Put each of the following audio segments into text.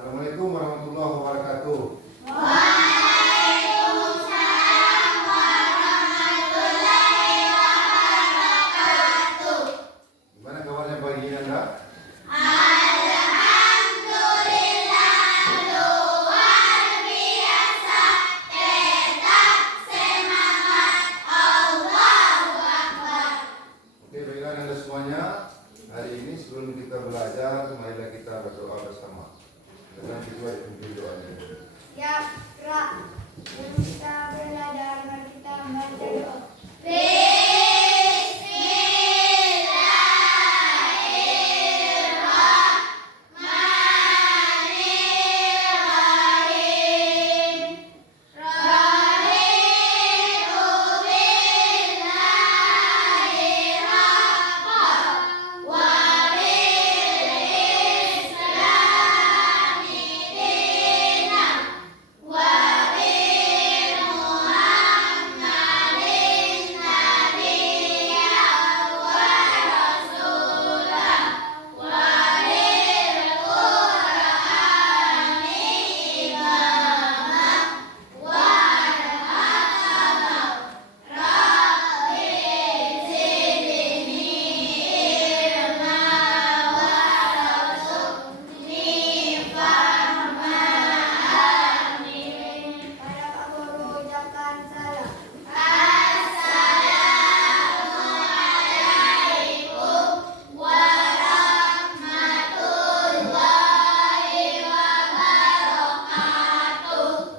Assalamualaikum warahmatullahi wabarakatuh. Waalaikumsalam warahmatullahi wabarakatuh. Gimana kabarnya pagi ini Anda? Alhamdulillah luar biasa. Tetap semangat. Allahu Akbar. Oke, baiklah Anda semuanya. Hari ini sebelum kita belajar, marilah kita berdoa bersama. Dengan kedua itu doanya. Ya, Ra. Sebelum kita belajar, mari kita baca doa.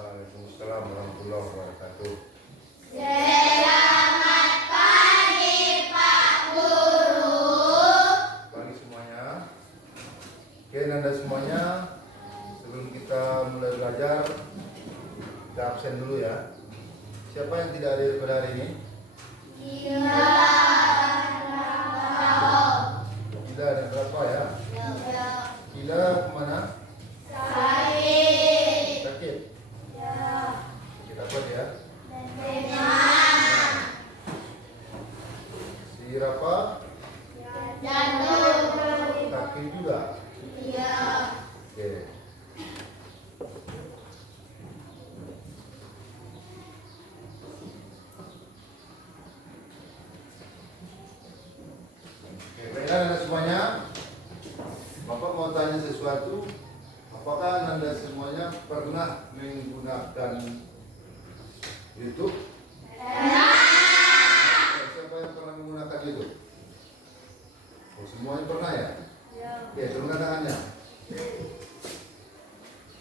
Waalaikumsalam warahmatullahi wabarakatuh. Selamat pagi, Pak Guru. Pagi semuanya. Oke, Anda semuanya. Sebelum kita mulai belajar, kita absen dulu ya. Siapa yang tidak hadir pada hari ini? Gila ada berapa ya? Gila kemana? Sakit. Sakit apa dia? Si Rafa sakit juga. Oke. Oke, baiklah Anda semuanya. Bapak mau tanya sesuatu. Apakah Anda semuanya pernah menggunakan YouTube? Siapa yang pernah menggunakan YouTube? Oh, semuanya pernah ya? Oke, turunkan tangannya.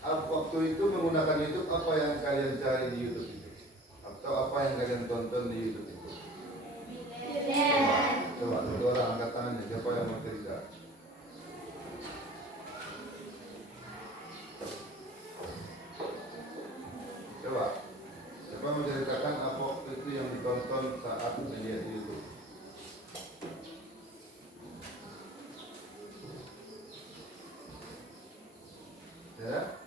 Waktu itu menggunakan YouTube, apa yang kalian cari di YouTube itu? Atau apa yang kalian tonton di YouTube itu? Coba, satu orang angkat tangannya. Siapa yang mau cerita? Coba, siapa mau ceritakan apa waktu itu yang ditonton saat melihat di YouTube? Ya?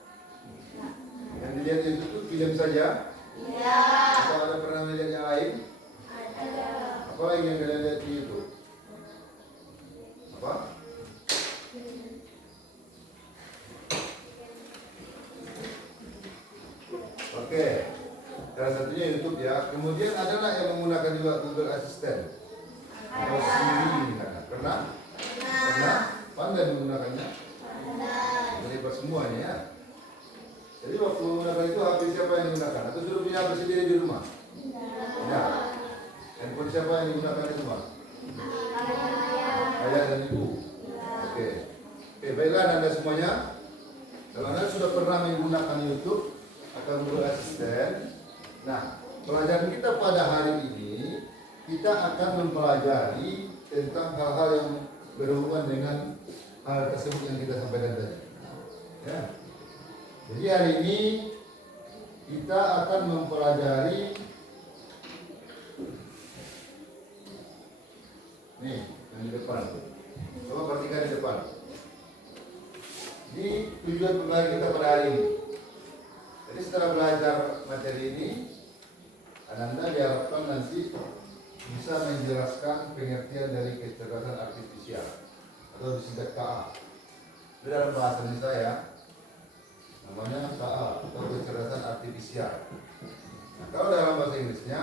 Yang dilihat di YouTube itu film saja? Atau ada pernah melihat yang lain? Apa lagi yang kalian lihat di YouTube? Apa? Oke, salah satunya YouTube ya. Kemudian ada nggak yang menggunakan juga Google Assistant? Atau Siri? Pernah? Pernah? Pandai menggunakannya? Jadi pas semuanya ya. Jadi waktu menggunakan itu HP siapa yang digunakan? Atau sudah punya HP sendiri di rumah? Ya. Handphone siapa yang digunakan di rumah? Ayah dan ibu. Oke. Oke, baiklah Anda semuanya. Kalau Anda sudah pernah menggunakan YouTube atau Google Assistant, nah pelajaran kita pada hari ini kita akan mempelajari tentang hal-hal yang berhubungan dengan hal tersebut yang kita sampaikan tadi. Ya. Jadi hari ini kita akan mempelajari nih yang di depan. Coba perhatikan di depan. Ini tujuan pembelajaran kita pada hari ini. Jadi setelah belajar materi ini, Anda diharapkan nanti bisa menjelaskan pengertian dari kecerdasan artifisial atau disingkat KA. Itu dalam bahasa Indonesia ya. namanya KA atau kecerdasan artifisial. Nah, kalau dalam bahasa Inggrisnya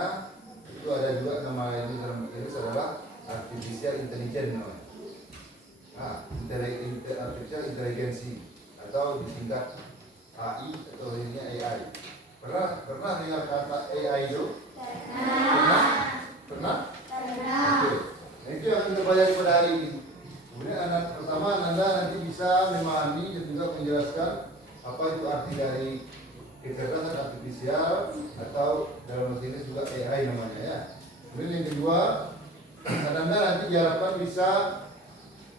itu ada juga nama ini dalam bahasa Inggris adalah artificial intelligence namanya. Nah, artificial intelligence atau disingkat AI atau ini AI. Pernah dengar kata AI itu? Pernah? Oke. Nah, itu yang kita pelajari pada hari ini. Kemudian pertama Anda nanti bisa memahami dan juga menjelaskan apa itu arti dari kecerdasan artifisial atau dalam bahasa Inggris juga AI namanya ya. Kemudian yang kedua, Anda nanti diharapkan bisa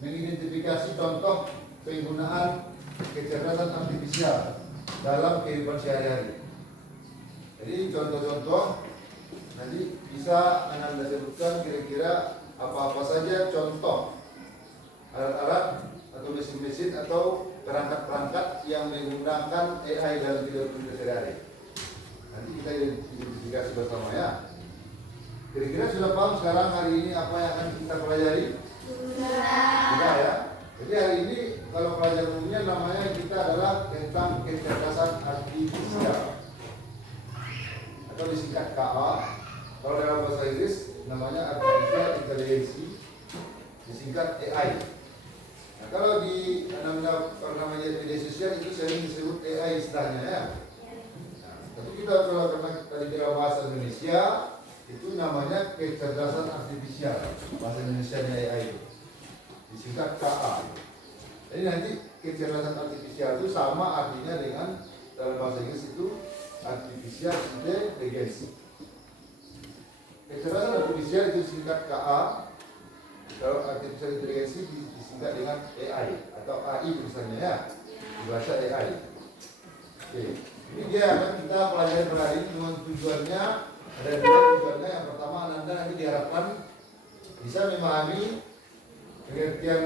mengidentifikasi contoh penggunaan kecerdasan artifisial dalam kehidupan sehari-hari. Jadi contoh-contoh nanti bisa Anda sebutkan kira-kira apa-apa saja contoh alat-alat atau mesin-mesin atau perangkat-perangkat yang menggunakan AI dalam kehidupan sehari-hari. Nanti kita identifikasi bersama ya. Kira-kira sudah paham sekarang hari ini apa yang akan kita pelajari? Sudah ya. Jadi hari ini kalau pelajaran umumnya namanya kita adalah tentang kecerdasan artifisial atau disingkat KA. Kalau dalam bahasa Inggris namanya artificial intelligence, disingkat AI. Nah, kalau di namanya media sosial itu sering disebut AI istilahnya ya. Nah, tapi kita kalau karena tadi dalam bahasa Indonesia itu namanya kecerdasan artifisial, bahasa Indonesianya AI itu disingkat KA. Jadi nanti kecerdasan artifisial itu sama artinya dengan dalam bahasa Inggris itu artificial intelligence. Kecerdasan artifisial itu disingkat KA. Kalau artificial intelligence disingkat dengan AI atau AI tulisannya ya, di bahasa AI. Oke, ini dia akan kita pelajari pada hari ini dengan tujuannya. Ada dua tujuannya. Yang pertama, Anda nanti diharapkan bisa memahami pengertian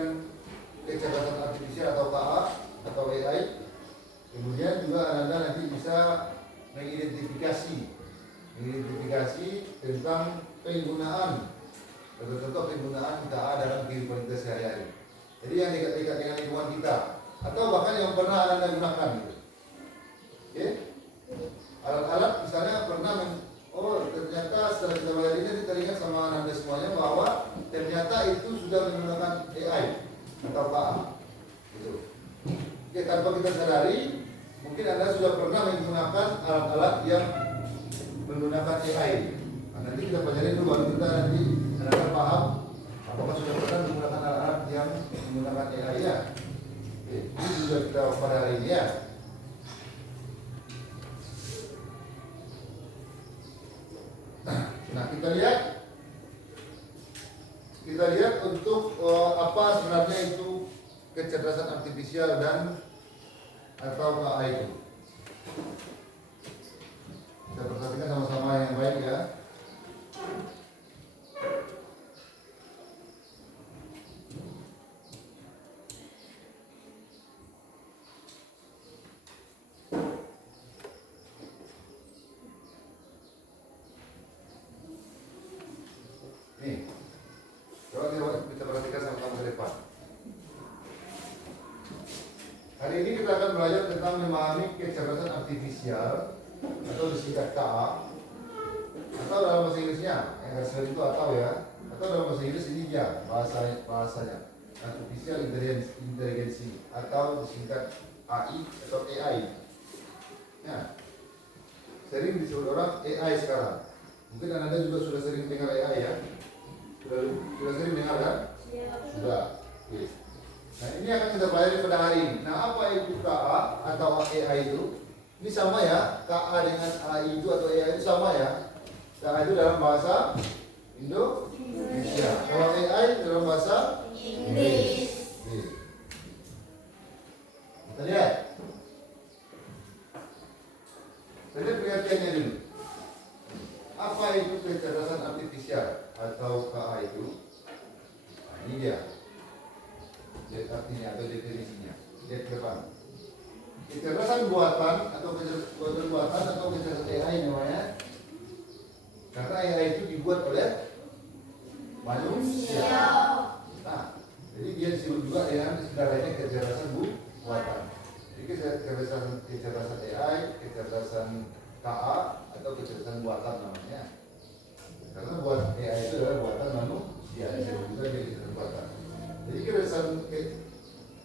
kecerdasan artifisial atau KA atau AI. Kemudian juga Anda nanti bisa mengidentifikasi tentang penggunaan contoh penggunaan KA dalam kehidupan kita sehari-hari. Jadi yang dekat-dekat dengan lingkungan kita atau bahkan yang pernah Anda gunakan gitu. Oke? Alat-alat misalnya pernah ternyata setelah kita belajar ini kita ingat sama Anda semuanya bahwa ternyata itu sudah menggunakan AI atau KA gitu. Oke, tanpa kita sadari mungkin Anda sudah pernah menggunakan alat-alat yang menggunakan AI. Nah, nanti kita pelajari dulu baru kita nanti Anda paham apakah sudah pernah menggunakan alat-alat yang menggunakan AI ya. Oke, ini juga kita pada hari ini ya. Nah, kita lihat untuk apa sebenarnya itu kecerdasan artifisial dan atau KA itu. Kita perhatikan sama-sama yang baik ya. Nih, coba kita perhatikan sama-sama ke depan. Hari ini kita akan belajar tentang memahami kecerdasan artifisial atau disingkat KA atau dalam bahasa Inggrisnya yang asal itu atau ya atau dalam bahasa Inggris ini dia bahasanya artificial intelligence atau disingkat AI atau AI. Ya, sering disebut orang AI sekarang. Mungkin Anda juga sudah sering dengar AI ya. Sudah sering dengar kan? Sudah. Oke. Nah, ini akan kita pelajari pada hari ini. Nah, apa itu KA atau AI itu? Ini sama ya, KA dengan AI itu atau AI itu sama ya. KA itu dalam bahasa Indonesia. Kalau AI dalam bahasa Inggris. Kita lihat. Jadi pengertiannya dulu. Apa itu kecerdasan artifisial atau KA itu? Nah, ini dia. Lihat artinya atau definisinya. Lihat ke depan. Kecerdasan buatan atau kecerdasan AI namanya. Karena AI itu dibuat oleh manusia. Nah, jadi dia disebut juga dengan istilahnya kecerdasan buatan. Jadi kecerdasan AI, kecerdasan KA, atau kecerdasan buatan namanya. Karena buat AI itu adalah buatan manusia, juga jadi kecerdasan buatan. Jadi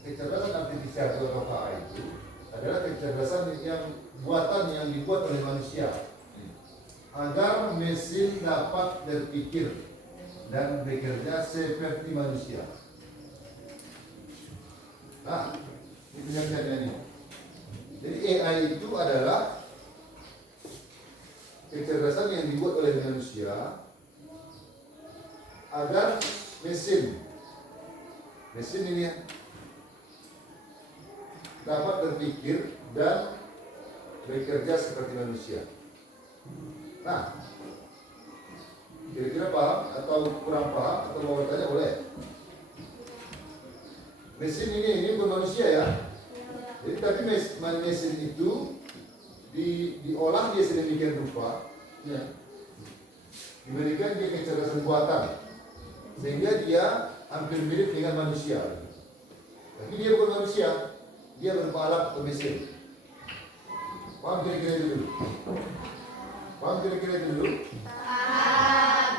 kecerdasan artifisial atau KA itu adalah kecerdasan yang buatan yang dibuat oleh manusia agar mesin dapat berpikir dan bekerja seperti manusia. Nah, ini penjelasannya ini. Jadi AI itu adalah kecerdasan yang dibuat oleh manusia agar mesin ini dapat berpikir dan bekerja seperti manusia. Nah, kira-kira paham atau kurang paham atau mau bertanya boleh? Mesin ini bukan manusia ya. Jadi tapi mesin itu diolah dia sedemikian rupa, ya, diberikan dia kecerdasan buatan sehingga dia hampir mirip dengan manusia. Tapi dia bukan manusia, dia berupa alat atau mesin. Paham kira-kira itu dulu? Paham kira-kira itu dulu?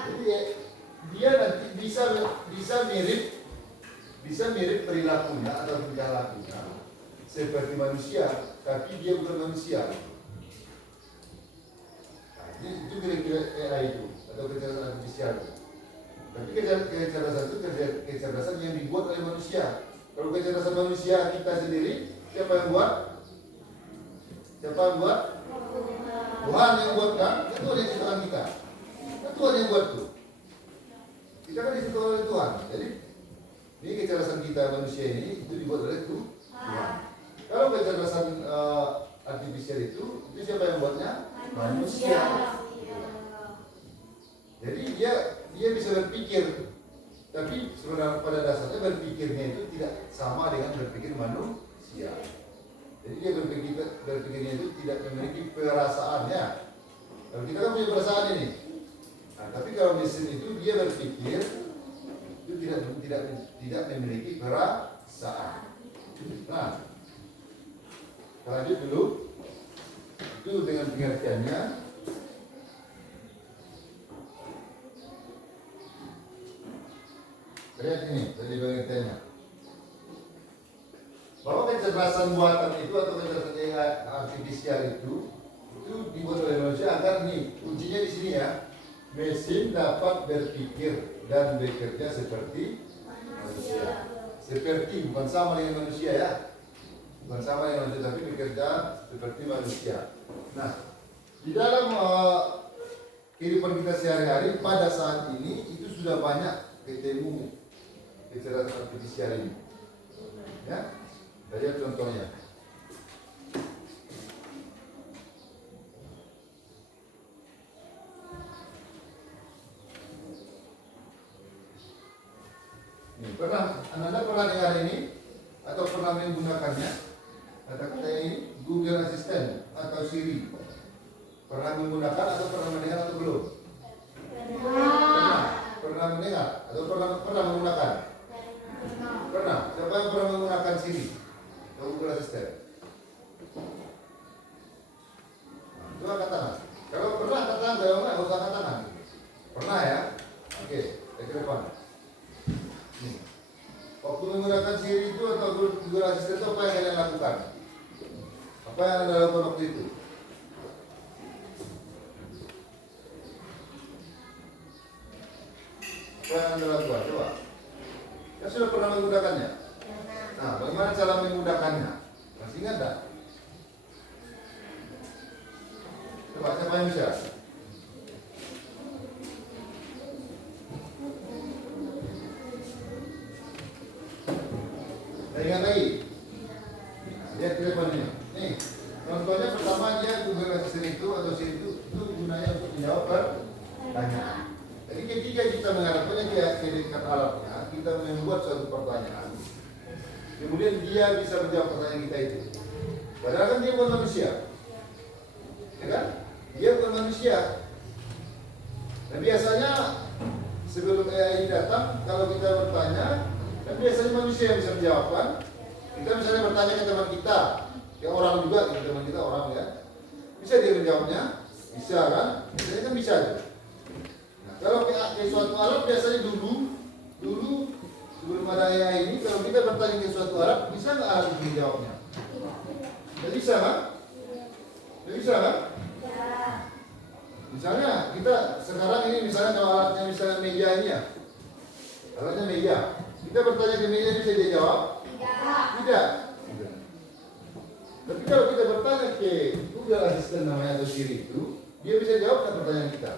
Jadi dia nanti bisa mirip perilakunya atau tingkah lakunya seperti manusia, tapi dia bukan manusia. Nah, itu kira-kira AI itu atau kecerdasan artifisial. Tapi kecerdasan itu kecerdasan yang dibuat oleh manusia. Kalau kecerdasan manusia kita sendiri, siapa yang buat? Siapa yang buat? Tuhan yang buat kan? Itu yang diciptakan kita. Tuhan yang buat tuh. Kita kan diciptakan oleh Tuhan. Jadi ini kecerdasan kita manusia ini itu dibuat oleh Tuhan. Kalau kecerdasan artifisial itu siapa yang buatnya? Manusia. Jadi dia bisa berpikir, tapi sebenarnya pada dasarnya berpikirnya itu tidak sama dengan berpikir manusia. Jadi dia berpikirnya itu tidak memiliki perasaannya. Kalau kita kan punya perasaan ini. Nah, tapi kalau mesin itu dia berpikir itu tidak memiliki perasaan. Nah, lanjut dulu. Itu dengan pengertiannya. Lihat ini tadi pengertiannya. Bahwa kecerdasan buatan itu atau kecerdasan AI artifisial itu dibuat oleh manusia agar nih kuncinya di sini ya, mesin dapat berpikir dan bekerja seperti manusia. Seperti bukan sama dengan manusia ya, bukan sama dengan manusia tapi bekerja seperti manusia. Nah, di dalam kehidupan kita sehari-hari pada saat ini itu sudah banyak ketemu kecerdasan artifisial ini, ya. Saya contohnya. Anda pernah dengar ini atau pernah menggunakannya? Kata-kata ini Google Assistant atau Siri. Pernah menggunakan atau pernah mendengar atau belum? Pernah mendengar atau pernah menggunakan? Pernah. Siapa yang pernah menggunakan Siri? Google Assistant. Coba angkat tangan. Kalau pernah angkat tangan, kalau enggak usah angkat tangan. Pernah ya? Oke, ke depan. Nih. Waktu menggunakan Siri itu atau Google Assistant itu apa yang kalian lakukan? Apa yang Anda lakukan waktu itu? Apa yang Anda lakukan? Coba. Ya sudah pernah menggunakannya? Nah, bagaimana cara menggunakannya? Masih ingat tak? Coba, siapa yang bisa? Ingat lagi? Lihat ke depan ini. Nih, contohnya pertama dia Google Assistant itu atau Siri itu gunanya untuk menjawab pertanyaan. Jadi ketika kita mengharapkannya dia dekat alatnya, kita membuat suatu pertanyaan. Kemudian dia bisa menjawab pertanyaan kita itu. Padahal kan dia bukan manusia, ya kan? Dia bukan manusia. Dan biasanya sebelum AI datang, kalau kita bertanya, kan biasanya manusia yang bisa menjawab kan? Kita misalnya bertanya ke teman kita, Kayak orang juga, teman kita orang ya. Bisa dia menjawabnya? Bisa kan? Biasanya kan bisa aja. Nah, kalau kayak suatu alat biasanya dulu sebelum ada AI ini, kalau kita bertanya ke suatu alat, bisa nggak alat itu menjawabnya? Nggak bisa kan? Nggak bisa kan? Misalnya kita sekarang ini misalnya kalau alatnya misalnya meja ini ya, alatnya meja, kita bertanya ke meja bisa dia jawab? Tidak. Tapi kalau kita bertanya ke Google Assistant namanya atau Siri itu, dia bisa jawab nggak pertanyaan kita?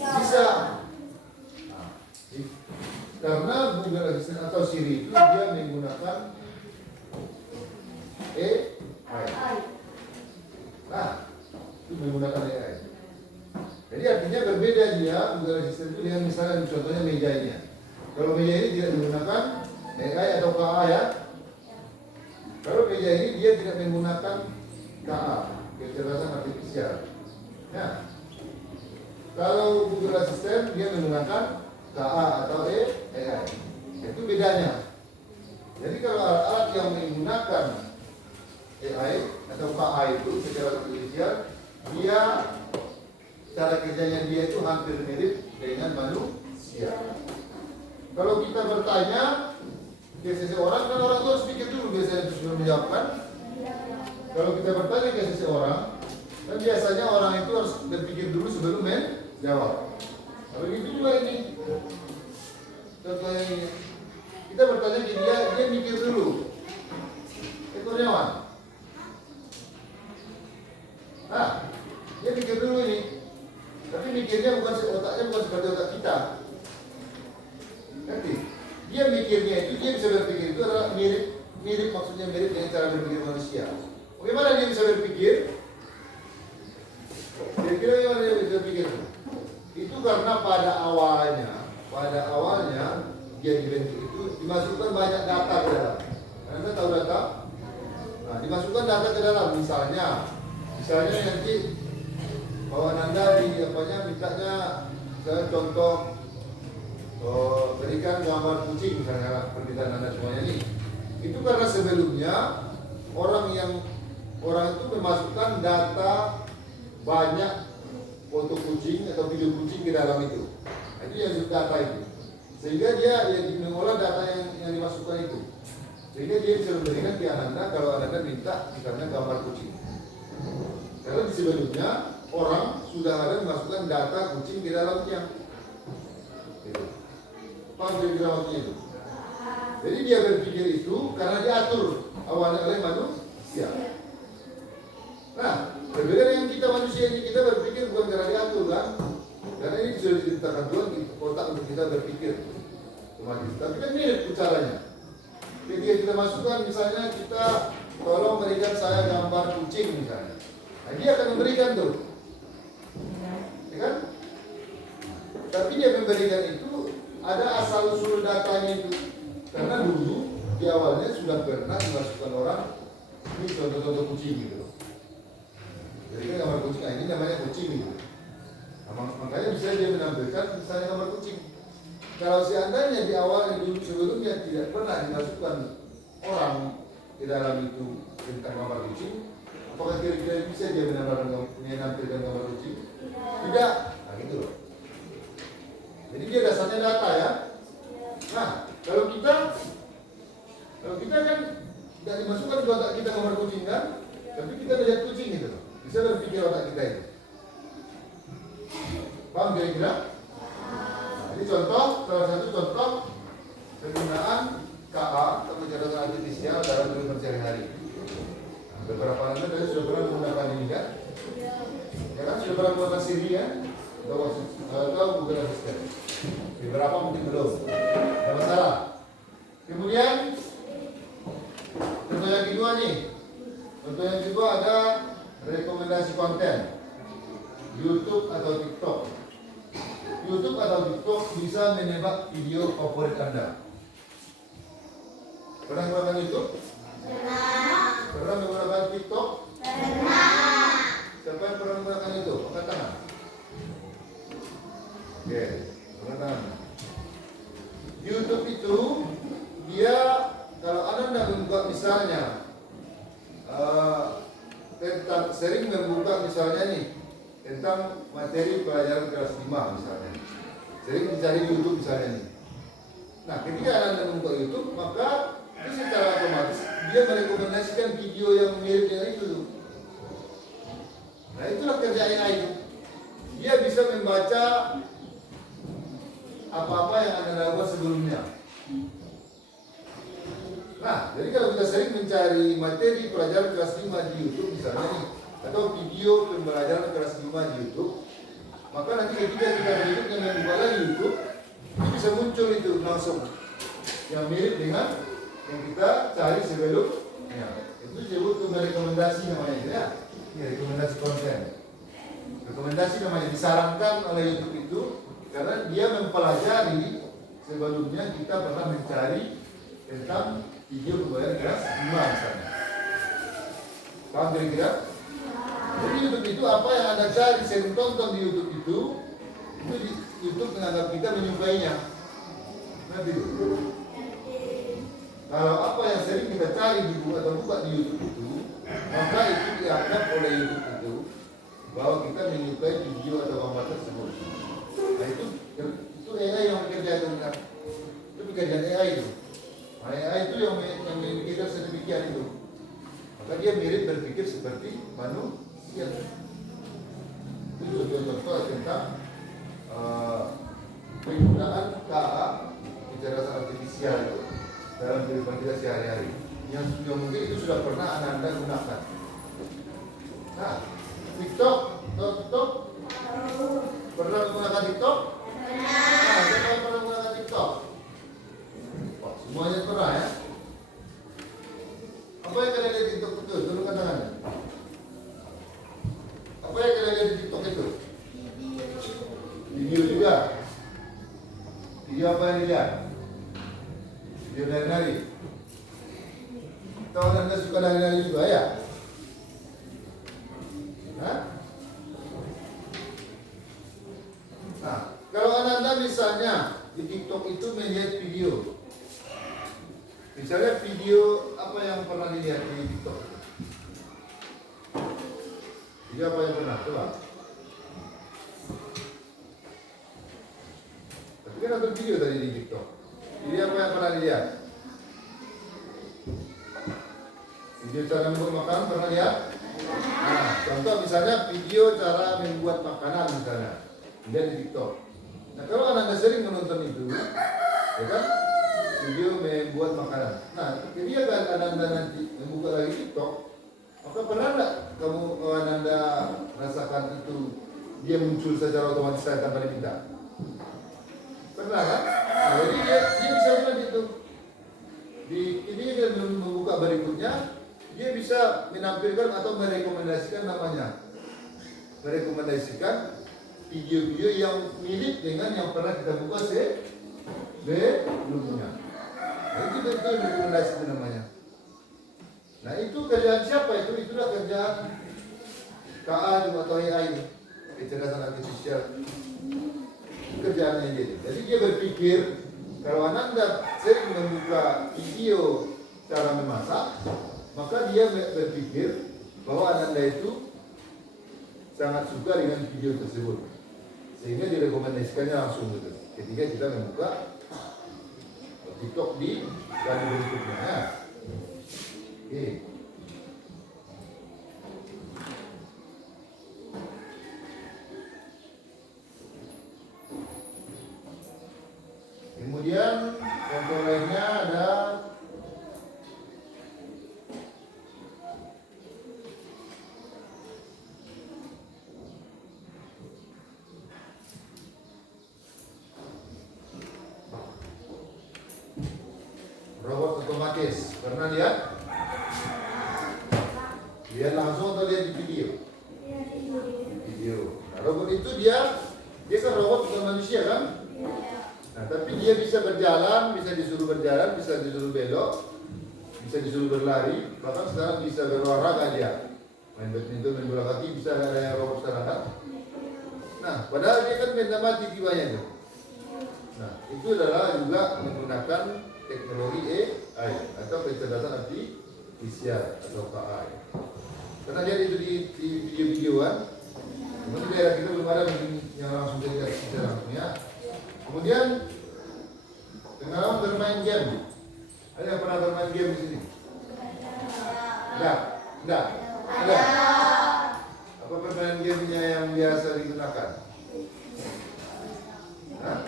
Bisa. Nah, karena Google Assistant atau Siri itu dia menggunakan AI. Nah, itu menggunakan AI. Jadi artinya berbeda dia Google Assistant itu dengan misalnya contohnya meja ini. Kalau meja ini tidak menggunakan AI atau KA ya. Kalau meja ini dia tidak menggunakan KA, kecerdasan artifisial. Nah, kalau Google Assistant dia menggunakan KA atau AI. Itu bedanya. Jadi kalau alat-alat yang menggunakan AI atau KA itu kecerdasan artifisial, dia cara kerjanya dia itu hampir mirip dengan manusia. Kalau kita bertanya ke seseorang, kan orang itu harus pikir dulu biasanya sebelum menjawabkan. Kalau kita bertanya ke seseorang, kan biasanya orang itu harus berpikir dulu sebelum menjawab. Kalau begitu juga ini. Contohnya ini, kita bertanya ke dia mikir dulu. Kurniawan. Nah, dia mikir dulu ini. Tapi mikirnya otaknya bukan seperti otak kita. Ngerti? Dia mikirnya itu, dia bisa berpikir itu adalah mirip maksudnya mirip dengan cara berpikir manusia. Bagaimana dia bisa berpikir? Kira-kira bagaimana dia bisa berpikir? Itu karena pada awalnya dia dibentuk itu dimasukkan banyak data ke dalam. Anda tahu data? Nah, dimasukkan data ke dalam. Misalnya nanti bahwa Anda mintanya saya contoh berikan gambar kucing misalnya permintaan Anda semuanya ini. Itu karena sebelumnya orang itu memasukkan data banyak foto kucing atau video kucing ke dalam itu. Nah, itu yang data itu. Sehingga dia mengolah data yang dimasukkan itu. Sehingga dia bisa memberikan ke Anda kalau Anda minta misalnya gambar kucing. Karena di sebelumnya orang sudah ada memasukkan data kucing ke dalamnya. Gitu. Paham kira-kira maksudnya itu? Jadi dia berpikir itu karena diatur awalnya oleh manusia. Nah, berbeda dengan kita manusia ini, kita berpikir bukan karena diatur kan? Karena ini sudah diciptakan Tuhan otak untuk kita berpikir otomatis. Tapi kan mirip caranya. Ketika kita masukkan misalnya kita tolong berikan saya gambar kucing misalnya. Nah, dia akan memberikan tuh. Ya kan? Tapi dia memberikan itu ada asal usul datanya itu. Karena dulu di awalnya sudah pernah dimasukkan orang ini contoh-contoh kucing gitu. Jadi kan gambar kucing, ini namanya kucing gitu. Nah, makanya bisa dia menampilkan misalnya gambar kucing. Kalau seandainya di awal dulu sebelumnya tidak pernah dimasukkan orang di dalam itu tentang gambar kucing, apakah kira-kira bisa dia menampilkan gambar kucing? Tidak. Nah gitu loh. Jadi dia dasarnya data ya. Nah, kalau kita kan tidak dimasukkan ke otak kita gambar kucing kan, tapi kita lihat kucing gitu loh. Bisa berpikir otak kita itu. Paham kira-kira? Nah, ini salah satu contoh penggunaan KA atau kecerdasan artifisial dalam kehidupan sehari-hari. Nah, beberapa anda tadi sudah pernah menggunakan ini kan? Ya kan sudah pernah menggunakan Siri ya? Atau Google Assistant. Beberapa mungkin belum. Tidak masalah. Kemudian contoh yang kedua nih. Contoh yang kedua ada rekomendasi konten. YouTube atau TikTok. YouTube atau TikTok bisa menebak video favorit Anda. Pernah menggunakan YouTube? Pernah. Pernah menggunakan TikTok? Pernah. Siapa yang pernah menggunakan itu? Angkat tangan. Oke, angkat tangan. YouTube itu dia kalau Anda tidak membuka misalnya tentang sering membuka misalnya nih tentang materi pelajaran kelas 5 misalnya. Sering dicari di YouTube misalnya nih. Nah, ketika Anda membuka YouTube, maka itu secara otomatis dia merekomendasikan video yang mirip dengan itu. Nah, itulah kerja AI itu. Dia bisa membaca apa-apa yang Anda lakukan sebelumnya. Nah, jadi kalau kita sering mencari materi pelajaran kelas 5 di YouTube misalnya nih, atau video pembelajaran kelas 5 di YouTube, maka nanti ketika kita berikutnya membuka lagi YouTube, itu bisa muncul itu langsung yang mirip dengan yang kita cari sebelumnya. Itu disebut rekomendasi namanya ya. Ini rekomendasi konten. Rekomendasi namanya disarankan oleh YouTube itu karena dia mempelajari sebelumnya kita pernah mencari tentang video pembelajaran kelas 5 misalnya. Paham kira-kira? Jadi YouTube itu apa yang Anda cari sering tonton di YouTube itu di YouTube menganggap kita menyukainya. Nanti itu. Kalau apa yang sering kita cari di atau buka di YouTube itu, maka itu dianggap oleh YouTube itu bahwa kita menyukai video atau gambar tersebut. Nah itu AI yang bekerja itu benar. Itu pekerjaan AI itu. Nah, AI itu yang memikirkan sedemikian itu. Maka dia mirip berpikir seperti manusia. Itu contoh-contoh tentang penggunaan KA kecerdasan artifisial itu dalam kehidupan kita sehari-hari. Yang mungkin itu sudah pernah Anda gunakan. Nah, TikTok, pernah menggunakan TikTok? Nah, siapa yang pernah menggunakan TikTok? Wah, semuanya pernah ya? Apa yang kalian lihat di TikTok itu? Turunkan tangannya. Apa yang kalian lihat di TikTok itu? Video juga. Video apa yang dilihat? Video nari-nari. Tahu Anda suka nari-nari juga ya? Hah? Nah, kalau Anda misalnya di TikTok itu melihat video, misalnya video apa yang pernah dilihat di TikTok? Video apa yang pernah? Coba. Tapi kan ada video tadi di TikTok. Video apa yang pernah dilihat? Video cara membuat makanan pernah lihat? Nah, contoh misalnya video cara membuat makanan misalnya, lihat di TikTok. Nah, kalau Anda sering menonton itu, ya kan? Video membuat makanan. Nah, ketika Anda nanti membuka lagi TikTok, maka pernah enggak kamu Anda rasakan itu dia muncul secara otomatis tanpa diminta? Pernah kan? Nah, jadi dia bisa bilang gitu. Ini dia membuka berikutnya, dia bisa menampilkan atau merekomendasikan namanya. Merekomendasikan video-video yang mirip dengan yang pernah kita buka sebelumnya. Nah, itu betul rekomendasi itu namanya. Nah, itu kerjaan siapa itu? Itulah kerjaan KA atau AI, kecerdasan artifisial. Kerjaannya dia. Jadi dia berpikir kalau Anda sering membuka video cara memasak, maka dia berpikir bahwa Anda itu sangat suka dengan video tersebut, sehingga direkomendasikannya langsung gitu. Ketika kita membuka TikTok di kali berikutnya. Ya. Oke. Kemudian contoh lainnya ada robot otomatis. Pernah lihat? Lihat langsung atau lihat di video? Video. Nah, robot itu dia kan robot bukan manusia kan? Nah, tapi dia bisa berjalan, bisa disuruh berjalan, bisa disuruh belok, bisa disuruh berlari, bahkan sekarang bisa berolahraga dia. Main badminton, main bola kaki, bisa ada yang robot sekarang kan? Nah, padahal dia kan benda mati jiwanya itu. Nah, itu adalah juga menggunakan teknologi AI atau kecerdasan artifisial atau AI. Pernah lihat itu di video-videoan? Cuma di daerah kita belum ada mungkin yang langsung dari langsung ya. Kemudian pengalaman bermain game. Ada yang pernah bermain game di sini? Enggak. Ada. Apa permainan gamenya yang biasa digunakan? Hah?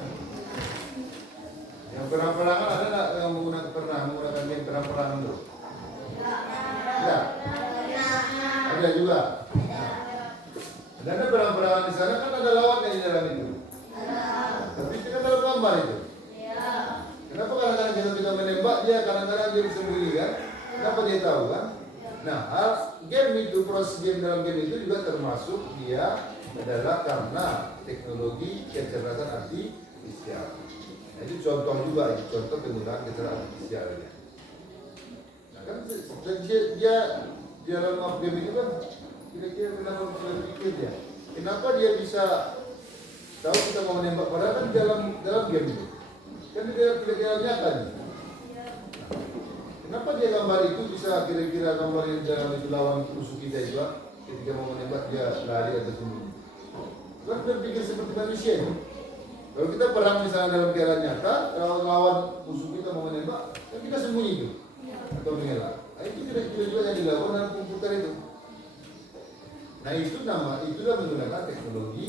Yang perang-perangan ada nggak yang pernah menggunakan game perang-perangan itu? Ada. Ada juga. Karena perang-perangan di sana kan ada lawannya di dalam itu. Tapi itu kan dalam gambar itu. Kenapa kadang-kadang kita tidak menembak dia, kadang-kadang dia bersembunyi kan? Kenapa dia tahu kan? Nah, game itu, proses game dalam game itu juga termasuk dia adalah karena teknologi kecerdasan artifisial. Nah, itu contoh juga, itu contoh penggunaan kecerdasan artifisial. Nah, kan dia dalam game itu kan kira-kira kenapa bisa berpikir dia? Kenapa dia bisa tahu kita mau menembak padahal kan dalam game itu? Kan dia kira-kira nyata nih. Kenapa dia gambar itu bisa kira-kira gambar yang dalam itu lawan musuh kita itu ketika mau menembak dia lari atau sembunyi? Kan berpikir seperti manusia ini. Kalau kita perang misalnya dalam keadaan nyata, kalau lawan musuh kita mau menembak, kan kita sembunyi itu atau mengelak. Nah, itu kira-kira juga yang dilakukan dalam komputer itu. Nah itulah menggunakan teknologi,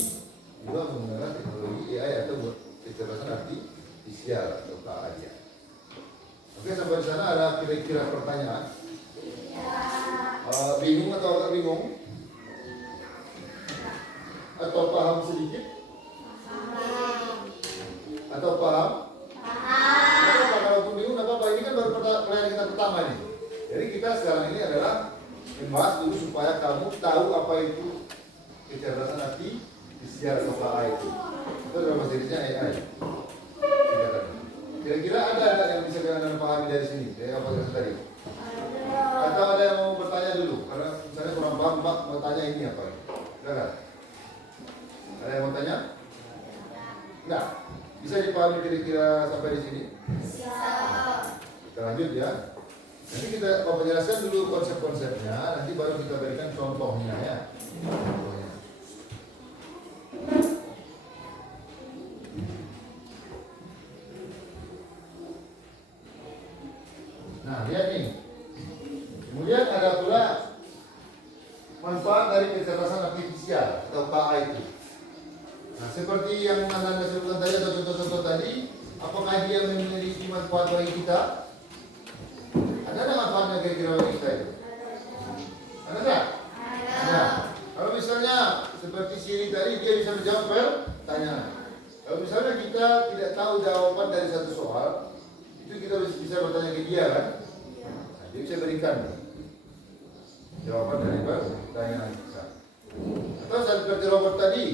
juga menggunakan teknologi AI atau kecerdasan artifisial atau KAI. Oke, sampai di sana ada kira-kira pertanyaan? Bingung atau agak bingung? Atau paham sedikit? Atau paham? Paham. Kalau bingung nggak apa-apa, ini kan baru pelajaran kita pertama ini. Jadi kita sekarang ini adalah membahas dulu supaya kamu tahu apa itu kecerdasan artifisial atau AI itu. Itu dalam bahasa Inggrisnya AI. Kira-kira ada yang bisa kalian pahami dari sini? Dari apa yang tadi? Atau ada yang mau bertanya dulu? Karena misalnya kurang paham, Mbak mau tanya ini apa? Silakan. Ada yang mau tanya? Enggak. Bisa dipahami kira-kira sampai di sini? Bisa. Kita lanjut ya. Nanti kita mau menjelaskan dulu konsep-konsepnya, nanti baru kita berikan contohnya ya. Contohnya. Nah, lihat nih. Kemudian ada pula manfaat dari kecerdasan artifisial atau KA itu. Nah, seperti yang Anda sebutkan tadi atau contoh-contoh tadi, apakah dia memiliki manfaat bagi kita? Ada manfaatnya kira-kira bagi kita itu? Ada nggak? Ada. Kalau misalnya seperti Siri tadi, dia bisa menjawab pertanyaan. Kalau misalnya kita tidak tahu jawaban dari satu soal, itu kita bisa bertanya ke dia kan? Nah, dia bisa berikan jawaban dari pertanyaan kita. Atau seperti robot tadi.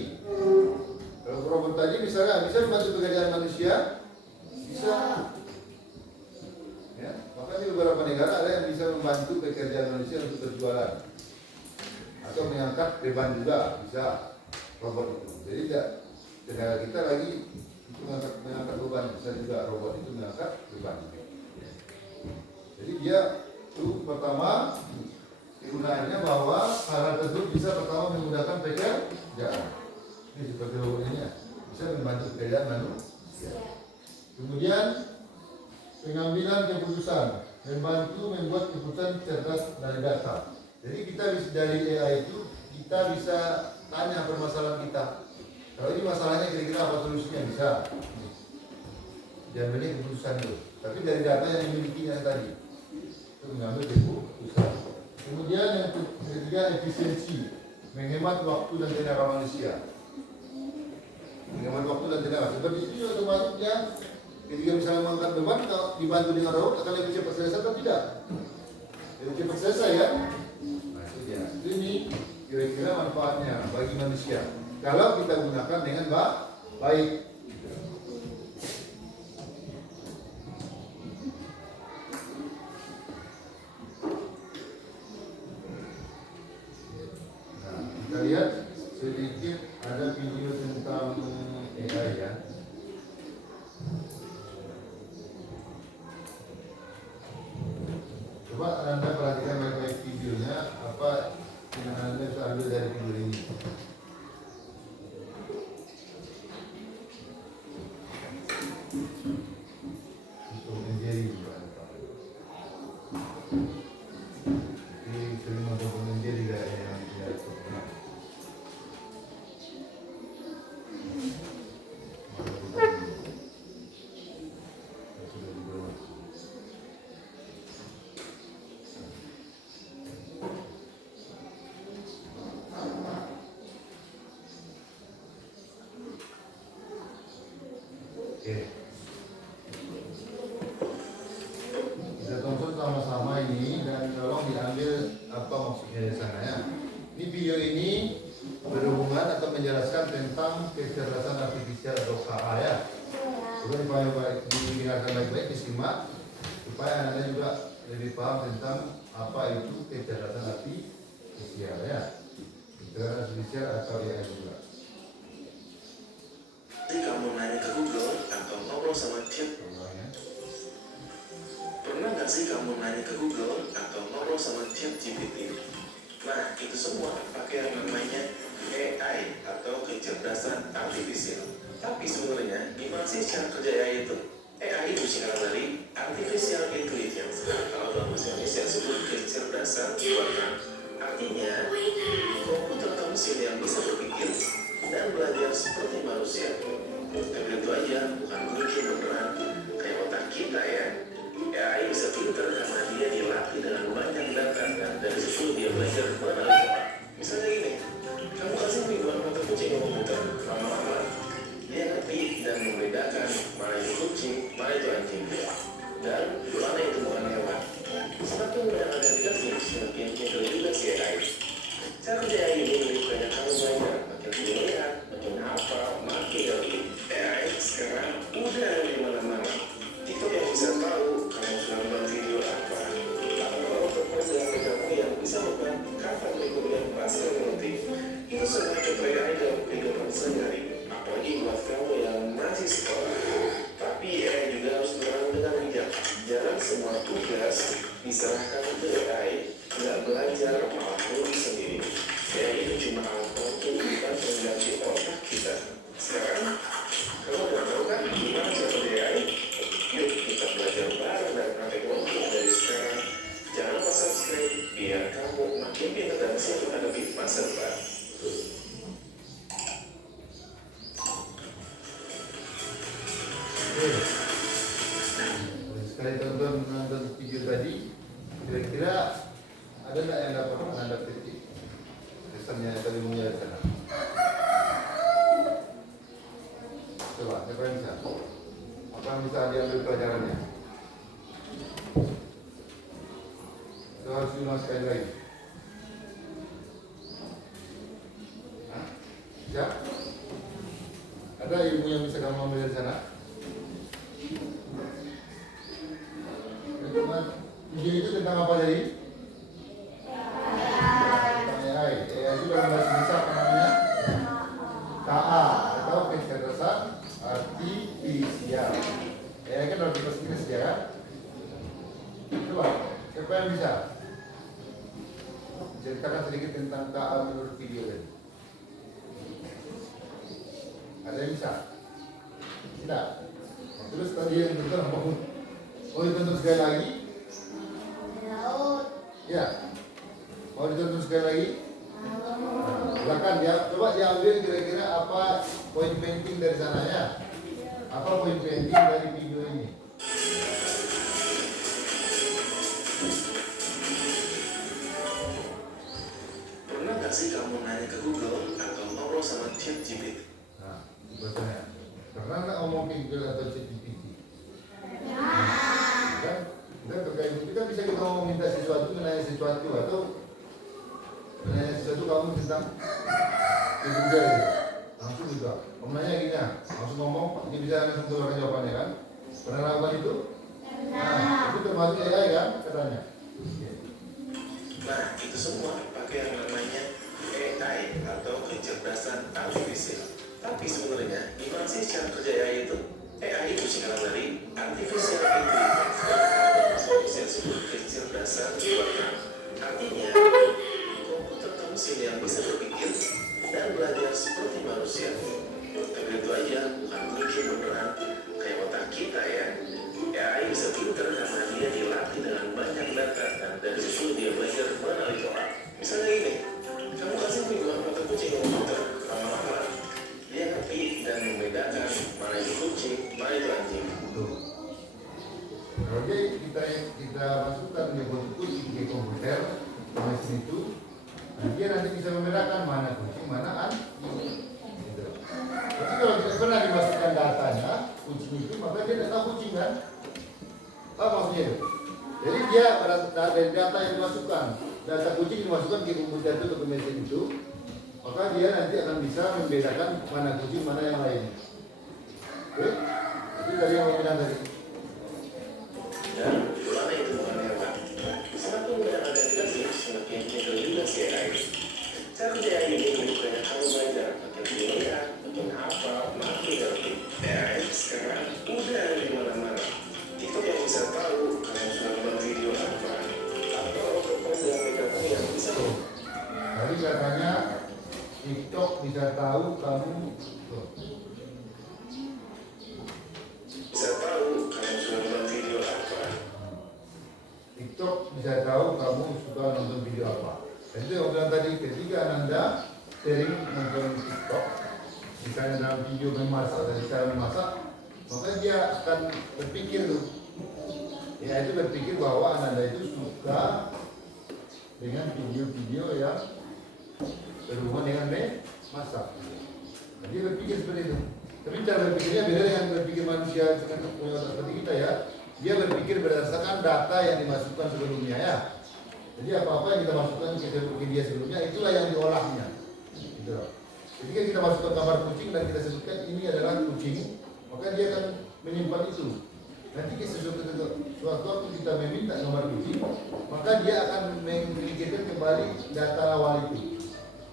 Kalau robot tadi misalnya bisa membantu pekerjaan manusia, bisa. Ya, maka di beberapa negara ada yang bisa membantu pekerjaan manusia untuk berjualan atau mengangkat beban juga bisa robot itu. Jadi tidak negara kita lagi itu mengangkat beban, bisa juga robot itu mengangkat beban. Jadi dia itu pertama kegunaannya bahwa hal tersebut bisa pertama menggunakan pekerjaan. Ini seperti robot ini ya, bisa membantu pekerjaan manusia. Kemudian pengambilan keputusan, membantu membuat keputusan cerdas dari data. Jadi kita bisa dari AI itu kita bisa tanya permasalahan kita. Kalau ini masalahnya kira-kira apa solusinya bisa. Jangan beli keputusan itu. Tapi dari data yang dimilikinya tadi itu mengambil keputusan. Kemudian yang ketiga efisiensi, menghemat waktu dan tenaga manusia. Menghemat waktu dan tenaga. Seperti itu otomatis ya. Ketika misalnya mengangkat beban, kalau dibantu dengan robot akan lebih cepat selesai atau tidak? Lebih cepat selesai ya? Nah itu dia. Ini kira-kira manfaatnya bagi manusia. Kalau kita gunakan dengan baik. Nah, kita lihat sedikit ada video tentang AI ya. Coba Anda perhatikan baik-baik videonya, apa Yang Anda bisa ambil dari video ini. Untuk menjadi jadi sering untuk menjadi gaya yang tidak terkenal. Oke. Kita tonton sama-sama ini dan tolong diambil apa maksudnya di sana ya. Ini video ini berhubungan atau menjelaskan tentang kecerdasan artifisial atau KA ya. Coba didengarkan baik-baik, disimak supaya Anda juga lebih paham tentang apa itu kecerdasan artifisial ya. Kecerdasan artifisial atau AI juga. Jadi kamu nanya ke Google atau ngobrol sama chat, Contohnya. pernah nggak sih kamu nanya ke Google atau ngobrol sama chat GPT? Nah, itu semua pakai yang namanya AI atau kecerdasan artifisial. Tapi sebenarnya gimana sih cara kerja AI itu? AI itu singkatan dari Artificial Intelligence atau dalam bahasa Indonesia disebut kecerdasan buatan. Artinya, komputer atau mesin yang bisa berpikir dan belajar seperti manusia. Tapi itu aja, bukan mungkin beneran kayak otak kita ya. AI bisa pintar karena dia dilatih dengan banyak data dan dari situ dia belajar mengenali. Misalnya gini, kamu kasih mingguan mata kucing ke komputer, lama-lama dia ngerti dan membedakan mana itu kucing, mana itu anjing, dan mana itu bukan hewan. Semakin banyak ada dikasih, semakin pintar juga si AI. Cara kerja AI ini lebih banyak kamu belajar, makin melihat, makin hafal, makin ngerti. AI sekarang udah ada di mana-mana. TikTok yang bisa tahu kamu sudah nonton video apa, atau program kamu yang bisa bukan kapan berikutnya pasti mengerti. Itu semua contoh AI dalam kehidupan sehari-hari. Apalagi buat kamu yang masih sekolah. Tapi AI juga harus berperan dengan bijak. Jangan semua tugas diserahkan ke AI, nggak belajar malah nulis sendiri. AI itu cuma alat bantu, bukan pengganti otak kita. Sekarang kamu udah tahu kan gimana cara kerja AI? Yuk kita belajar bareng dan praktek teknologi dari sekarang. Jangan lupa subscribe biar kamu makin pintar dan siap menghadapi masa depan. Oke. Sekali nonton video tadi, kira-kira ada nggak yang dapat Anda petik? Pesannya yang tadi mulia di sana. Coba, siapa yang bisa? Apa yang bisa diambil pelajarannya? Itu harus diulang sekali lagi. Hah? Bisa? Ada ilmu yang bisa kamu ambil dari sana? Video itu tentang apa tadi? Tentang AI. AI itu dalam bahasa Indonesia apa namanya? KA atau kecerdasan artifisial. AI kan dalam bahasa Inggris ya kan? Coba, siapa yang bisa? Ceritakan sedikit tentang KA menurut video tadi. Ada yang bisa? Tidak. Terus tadi yang betul mau ditonton sekali lagi? Ya. Mau ditonton sekali lagi? Silakan ya. Coba diambil kira-kira apa poin penting dari sana ya. Apa poin penting dari video ini? Pernah nggak sih kamu nanya ke Google atau ngobrol sama chat GPT? Nah, bertanya. Pernah nggak ngomong ke Google atau ChatGPT? Kan? Kita terkait kita bisa kita ngomong minta sesuatu, menanya sesuatu atau menanya sesuatu kamu tentang ke Google gitu. Langsung juga. Kamu nanya gini ya, langsung ngomong, ini bisa langsung keluarkan jawabannya kan? Pernah lakukan itu? Nah, itu termasuk AI kan katanya. Nah, itu semua pakai yang namanya AI atau kecerdasan artifisial. Tapi sebenarnya gimana sih cara kerja AI itu? AI itu singkatan dari Artificial Intelligence atau bahasa Indonesia disebut kecerdasan buatan. Artinya komputer atau Nah, dia nanti bisa membedakan mana kucing, mana anjing. Gitu. Tapi kalau tidak pernah dimasukkan datanya kucing itu, maka dia tidak tahu kucing kan? Apa maksudnya itu? Jadi dia dari data yang dimasukkan, data kucing dimasukkan ke komputer itu atau ke mesin itu, maka dia nanti akan bisa membedakan mana kucing, mana yang lain. Oke? Jadi dari yang bilang tadi. Dan mana itu bukan hewan. Semakin mudah Anda dikasih, semakin mudah juga si AI. Cara kerja AI ini bukannya kamu belajar, makin dilihat, makin apa, makin ngerti. AI sekarang udah ada di mana-mana. TikTok yang bisa tahu kalian sudah nonton video apa, atau program aplikasi yang bisa Tadi katanya TikTok bisa tahu kamu tuh. bisa tahu kalian sudah nonton video apa. TikTok bisa tahu kamu suka nonton video apa. Dan itu yang bilang tadi, ketika Anda sering nonton TikTok, misalnya dalam video memasak dari cara memasak, maka dia akan berpikir tuh, ya itu berpikir bahwa Anda itu suka dengan video-video yang berhubungan dengan memasak. Nah, dia berpikir seperti itu. Tapi cara berpikirnya beda dengan berpikir manusia seperti kita ya. Dia berpikir berdasarkan data yang dimasukkan sebelumnya ya. Jadi apa-apa yang kita masukkan ke dia sebelumnya, itulah yang diolahnya. Gitu. Ketika kita masukkan gambar kucing dan kita sebutkan ini adalah kucing, maka dia akan menyimpan itu. Nanti suatu waktu kita meminta gambar kucing, maka dia akan memikirkan kembali data awal itu.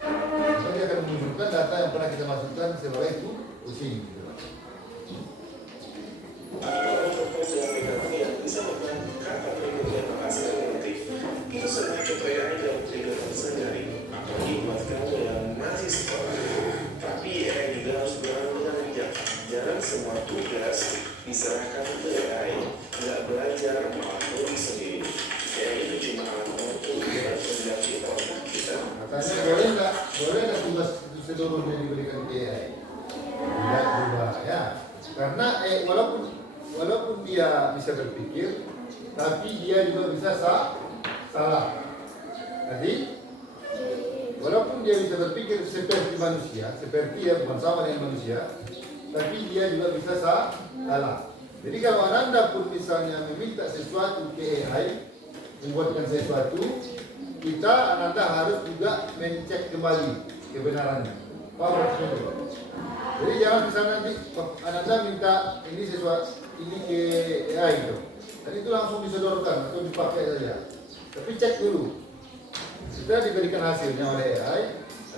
Maka dia akan menunjukkan data yang pernah kita masukkan sebagai itu kucing. Gitu. Yang bisa mengangkat berikutnya bahasa yang penting. Itu sebenarnya contoh AI dalam kehidupan sehari-hari. Apalagi buat kamu yang masih sekolah. Tapi AI juga harus berlalu dengan bijak. Jangan semua tugas diserahkan ke AI. Nggak belajar maupun sendiri. AI itu cuma alat untuk mengganti otak kita. Katanya boleh nggak tugas itu seluruhnya diberikan ke AI? Tidak berubah ya. Karena walaupun dia bisa berpikir, tapi dia juga bisa salah. Jadi walaupun dia bisa berpikir seperti manusia, seperti ya bukan sama dengan manusia, tapi dia juga bisa salah. Jadi kalau Anda pun misalnya meminta sesuatu ke AI, membuatkan sesuatu, Anda harus juga mencek kembali kebenarannya. Apa maksudnya? Jadi jangan misalnya nanti Anda minta ini sesuatu ini ke AI gitu, dan itu langsung disodorkan atau dipakai saja. Tapi cek dulu. Sudah diberikan hasilnya oleh AI,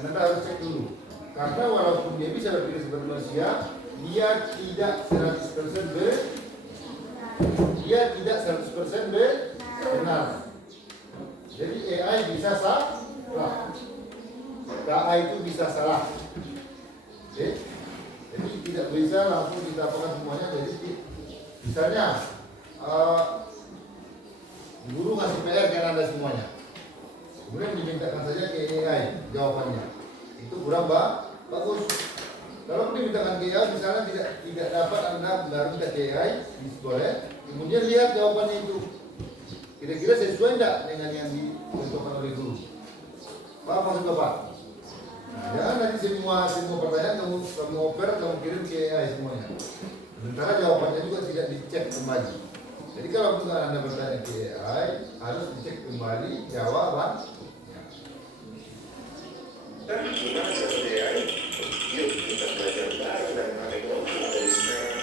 Anda harus cek dulu. Karena walaupun dia bisa berpikir seperti manusia, dia tidak 100% benar. Jadi AI bisa salah. AI itu bisa salah. Oke? Jadi tidak bisa langsung didapatkan semuanya. Jadi misalnya guru ngasih PR ke Anda semuanya, kemudian dimintakan saja ke AI jawabannya, itu kurang bagus. Kalau dimintakan ke AI misalnya tidak dapat, Anda baru minta ke AI, boleh, kemudian lihat jawabannya itu kira-kira sesuai tidak dengan yang dicontohkan oleh guru. Paham maksud Bapak? Nah, jangan nanti semua pertanyaan kamu oper, kamu kirim ke AI semuanya. Sementara jawabannya juga tidak dicek kembali. Jadi kalau Anda bertanya ke AI, harus dicek kembali jawaban. Dan gimana cara AI? Yuk kita belajar bareng dan teknologi dari sekarang.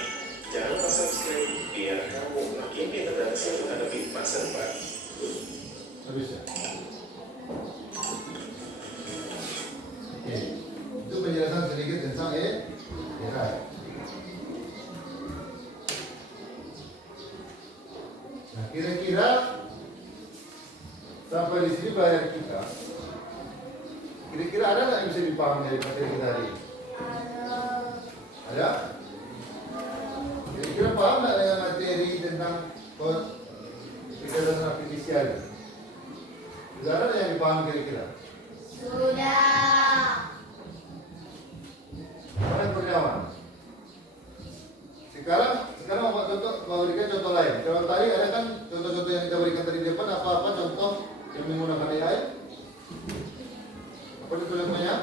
Jangan lupa subscribe biar kamu makin pintar dan siap menghadapi masa depan. Habis ya? Oke, itu penjelasan sedikit tentang AI. Nah, kira-kira sampai di sini belajar kita. Kira-kira ada nggak yang bisa dipahami dari materi kita hari ini? Ada? Kira-kira paham nggak dengan materi tentang kecerdasan artifisial? Sudah ada yang dipahami kira-kira? Sudah. Mana Kurniawan? Sekarang mau berikan contoh lain. Kalau tadi ada kan contoh-contoh yang kita berikan tadi di depan, apa-apa contoh yang menggunakan AI? Apa itu contohnya?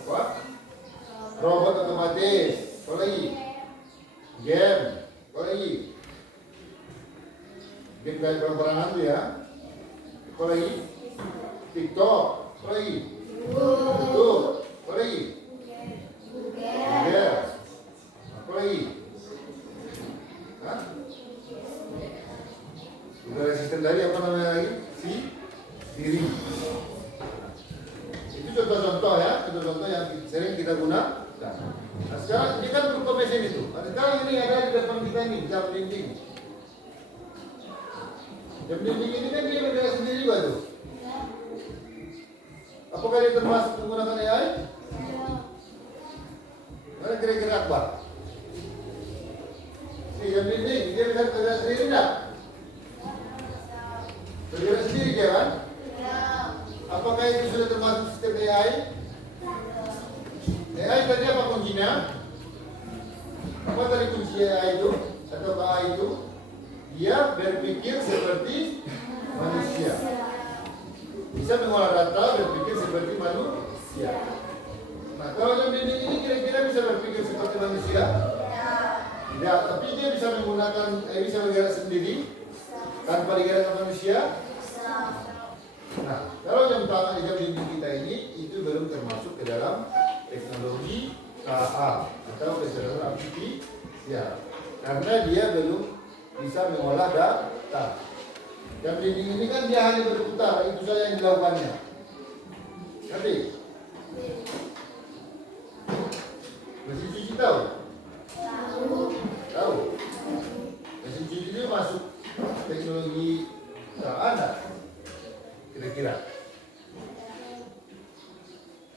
Apa? Robot otomatis. Apa lagi? Game. Apa lagi? Game kayak perang-perangan tuh ya. Apa lagi? TikTok. Apa lagi? YouTube. Apa lagi? Google. Apa lagi? Hah? Udah asisten tadi apa namanya lagi? Siri. Itu contoh-contoh ya, contoh-contoh yang sering kita gunakan. Nah sekarang ini kan berupa mesin itu. Nah, sekarang ini ada di depan kita ini, jam dinding. Jam dinding ini kan dia bergerak sendiri juga tuh. Apakah dia termasuk menggunakan AI? Mana kira-kira apa? Si jam dinding, dia bisa bergerak sendiri enggak? Bergerak sendiri dia kan? Apakah itu sudah termasuk sistem AI? AI tadi apa kuncinya? Apa tadi kunci AI itu? Atau AI itu? Dia berpikir seperti manusia. Bisa mengolah data, berpikir seperti manusia. Nah, kalau jam dinding ini kira-kira bisa berpikir seperti manusia? Tidak, tapi dia bisa menggunakan, bisa bergerak sendiri tanpa digerakkan manusia. Nah, kalau jam tangan jam dinding kita ini itu belum termasuk ke dalam teknologi KA atau kecerdasan artifisial, karena dia belum bisa mengolah data. Jam dinding ini kan dia hanya berputar, itu saja yang dilakukannya. Ngerti? Mesin cuci tahu? Tahu. Mesin cuci itu masuk teknologi KA enggak? Kira-kira?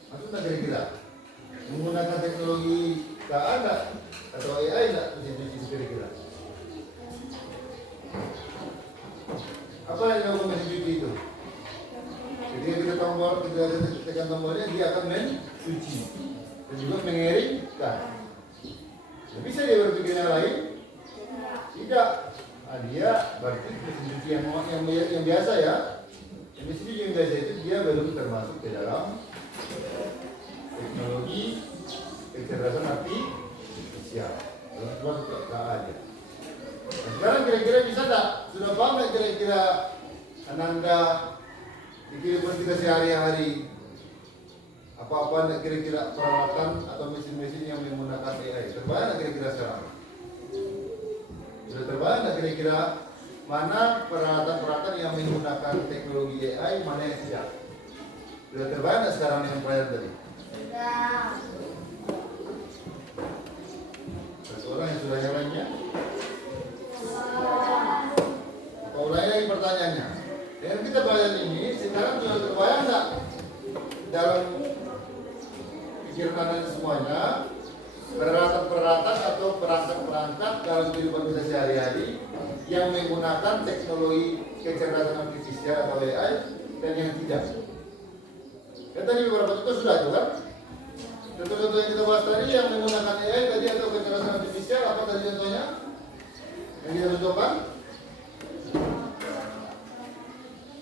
Masuk enggak kira-kira? Menggunakan teknologi KA enggak? Atau AI enggak mesin cuci kira-kira? Apa yang dilakukan mesin cuci itu? Ketika kita tekan tombolnya, dia akan mencuci dan juga mengeringkan. Bisa dia berpikir yang lain? Tidak. Nah, dia berarti mesin cuci yang biasa ya. Mesin cuci yang biasa itu dia belum termasuk ke dalam teknologi kecerdasan artifisial. Belum termasuk ke aja. Nah, sekarang kira-kira bisa tak? Sudah paham tak kira-kira Ananda di kehidupan kita sehari-hari? Apa-apa nak kira-kira peralatan atau mesin-mesin yang menggunakan AI? Terbayang tak kira-kira sekarang? Sudah terbayang tak kira-kira mana peralatan-peralatan yang menggunakan teknologi AI, mana yang tidak? Sudah terbayang tak sekarang yang pelajaran tadi? Seseorang yang sudah jalannya? Kau ulangi lagi pertanyaannya. Dengan kita belajar ini, sekarang sudah terbayang tak dalam pikiran Anda semuanya peralatan-peralatan atau perangkat-perangkat dalam kehidupan kita sehari-hari yang menggunakan teknologi kecerdasan artifisial atau AI dan yang tidak? Kan tadi beberapa contoh sudah itu kan? Contoh-contoh yang kita bahas tadi yang menggunakan AI tadi atau kecerdasan artifisial, apa tadi contohnya? Yang kita contohkan?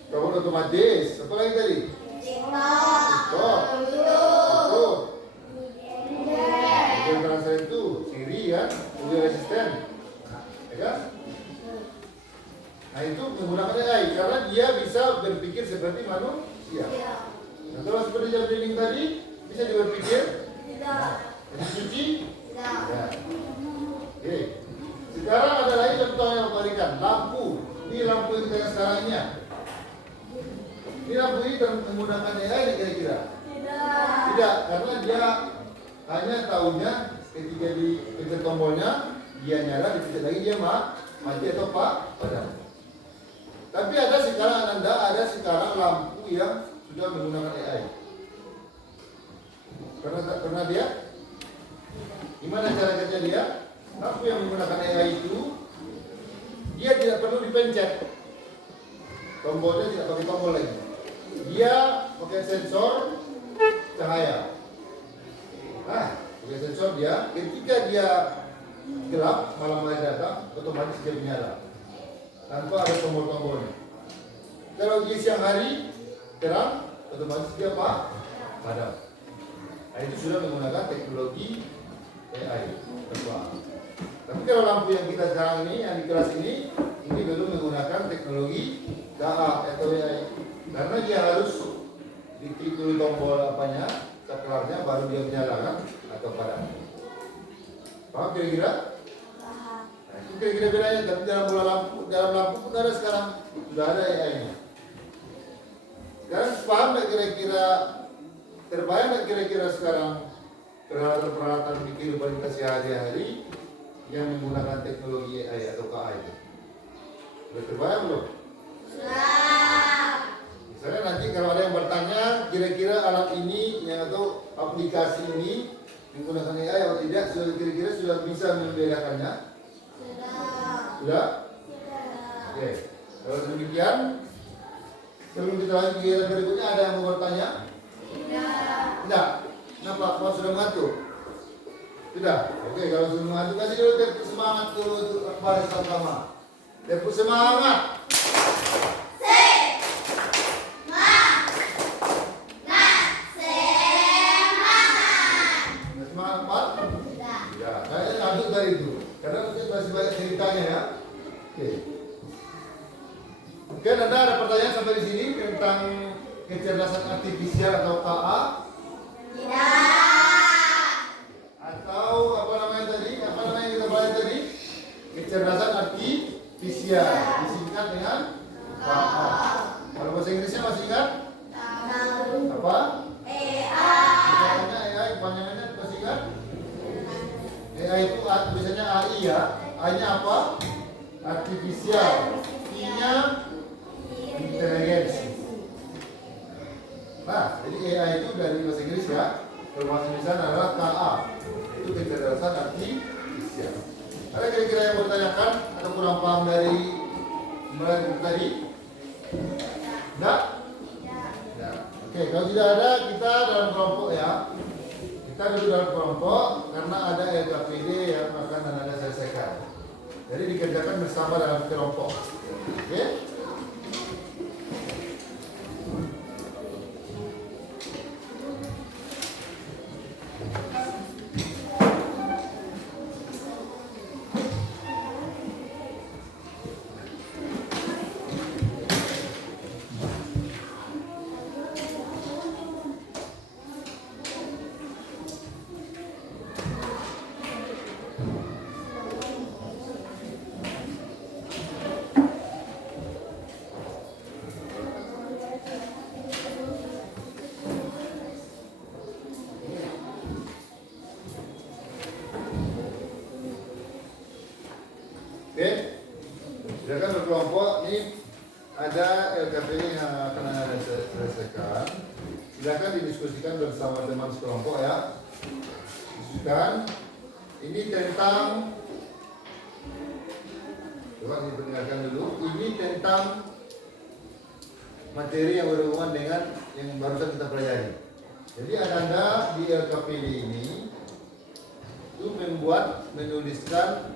Robot otomatis. Apa lagi tadi? TikTok. Google Translate itu Siri kan? Google Assistant. Ya kan? Nah itu menggunakan AI karena dia bisa berpikir seperti manusia. Nah kalau seperti jam dinding tadi, bisa dia berpikir? Mesin cuci? Tidak. Oke. Sekarang ada lagi contoh yang memberikan lampu. Ini lampu yang kita sekarang ini ya. Ini lampu ini menggunakan AI kira-kira? Tidak, karena dia hanya tahunya ketika dipencet tombolnya dia nyala, dipencet lagi dia mati atau padam. Tapi ada sekarang lampu yang sudah menggunakan AI. Pernah dia? Gimana cara kerja dia? Lampu yang menggunakan AI itu dia tidak perlu dipencet. Tombolnya tidak pakai tombol lagi. Dia pakai sensor cahaya. Nah, pakai sensor dia, ketika dia gelap, malam hari datang, otomatis dia menyala tanpa ada tombol-tombolnya. Kalau di siang hari, terang, otomatis dia apa? Padam. Nah, itu sudah menggunakan teknologi AI. Tapi kalau lampu yang kita sekarang ini, yang di kelas ini belum menggunakan teknologi KA atau AI. Karena dia harus diklik dulu tombol apanya, saklarnya, baru dia menyalakan atau padam. Paham kira-kira? Nah, itu kira-kira bedanya. Tapi dalam lampu pun ada sekarang, sudah ada AI-nya. Sekarang paham nggak kira-kira, terbayang nggak kira-kira sekarang peralatan-peralatan di kehidupan kita sehari-hari yang menggunakan teknologi AI atau KA itu? Sudah terbayang belum? Sudah. Misalnya nanti kalau ada yang bertanya kira-kira alat ini atau aplikasi ini menggunakan AI atau tidak, sudah kira-kira sudah bisa membedakannya? Sudah. Sudah? Oke. Kalau demikian, sebelum kita lanjut ke kegiatan berikutnya, ada yang mau bertanya? Tidak. Kenapa? Apa sudah mengatur? Sudah. Oke, kalau sudah mengatur, kasih dulu tepuk semangat dulu untuk kepada sama-sama. Tepuk semangat. Semangat, Pak? Ya, saya lanjut dari itu. Karena masih banyak ceritanya ya. Oke. Oke, Anda ada pertanyaan sampai di sini tentang kecerdasan artifisial atau KA? Tidak. Atau apa namanya tadi? Apa namanya yang kita bahas tadi? Kecerdasan artifisial disingkat dengan KA. Kalau bahasa Inggrisnya masih ingat? Apa? AI, kepanjangannya masih ingat? AI itu biasanya AI ya. AI-nya apa? Artifisial. I-nya inteligensi. Nah, jadi AI itu dari bahasa Inggris ya. Kalau bahasa Indonesia adalah KA. Itu kecerdasan artifisial. Ada kira-kira yang bertanyakan atau kurang paham dari mulai tadi? Enggak? Ya. Oke, kalau tidak ada, kita dalam kelompok ya. Kita duduk dalam kelompok karena ada LKPD yang akan Anda selesaikan. Jadi dikerjakan bersama dalam kelompok. Oke? Oke, silakan berkelompok. Ini ada LKPD yang akan Anda selesaikan. Silakan didiskusikan bersama teman sekelompok ya. Diskusikan. Ini tentang, coba diperdengarkan dulu. Ini tentang materi yang berhubungan dengan yang barusan kita pelajari. Jadi Anda di LKPD ini itu menuliskan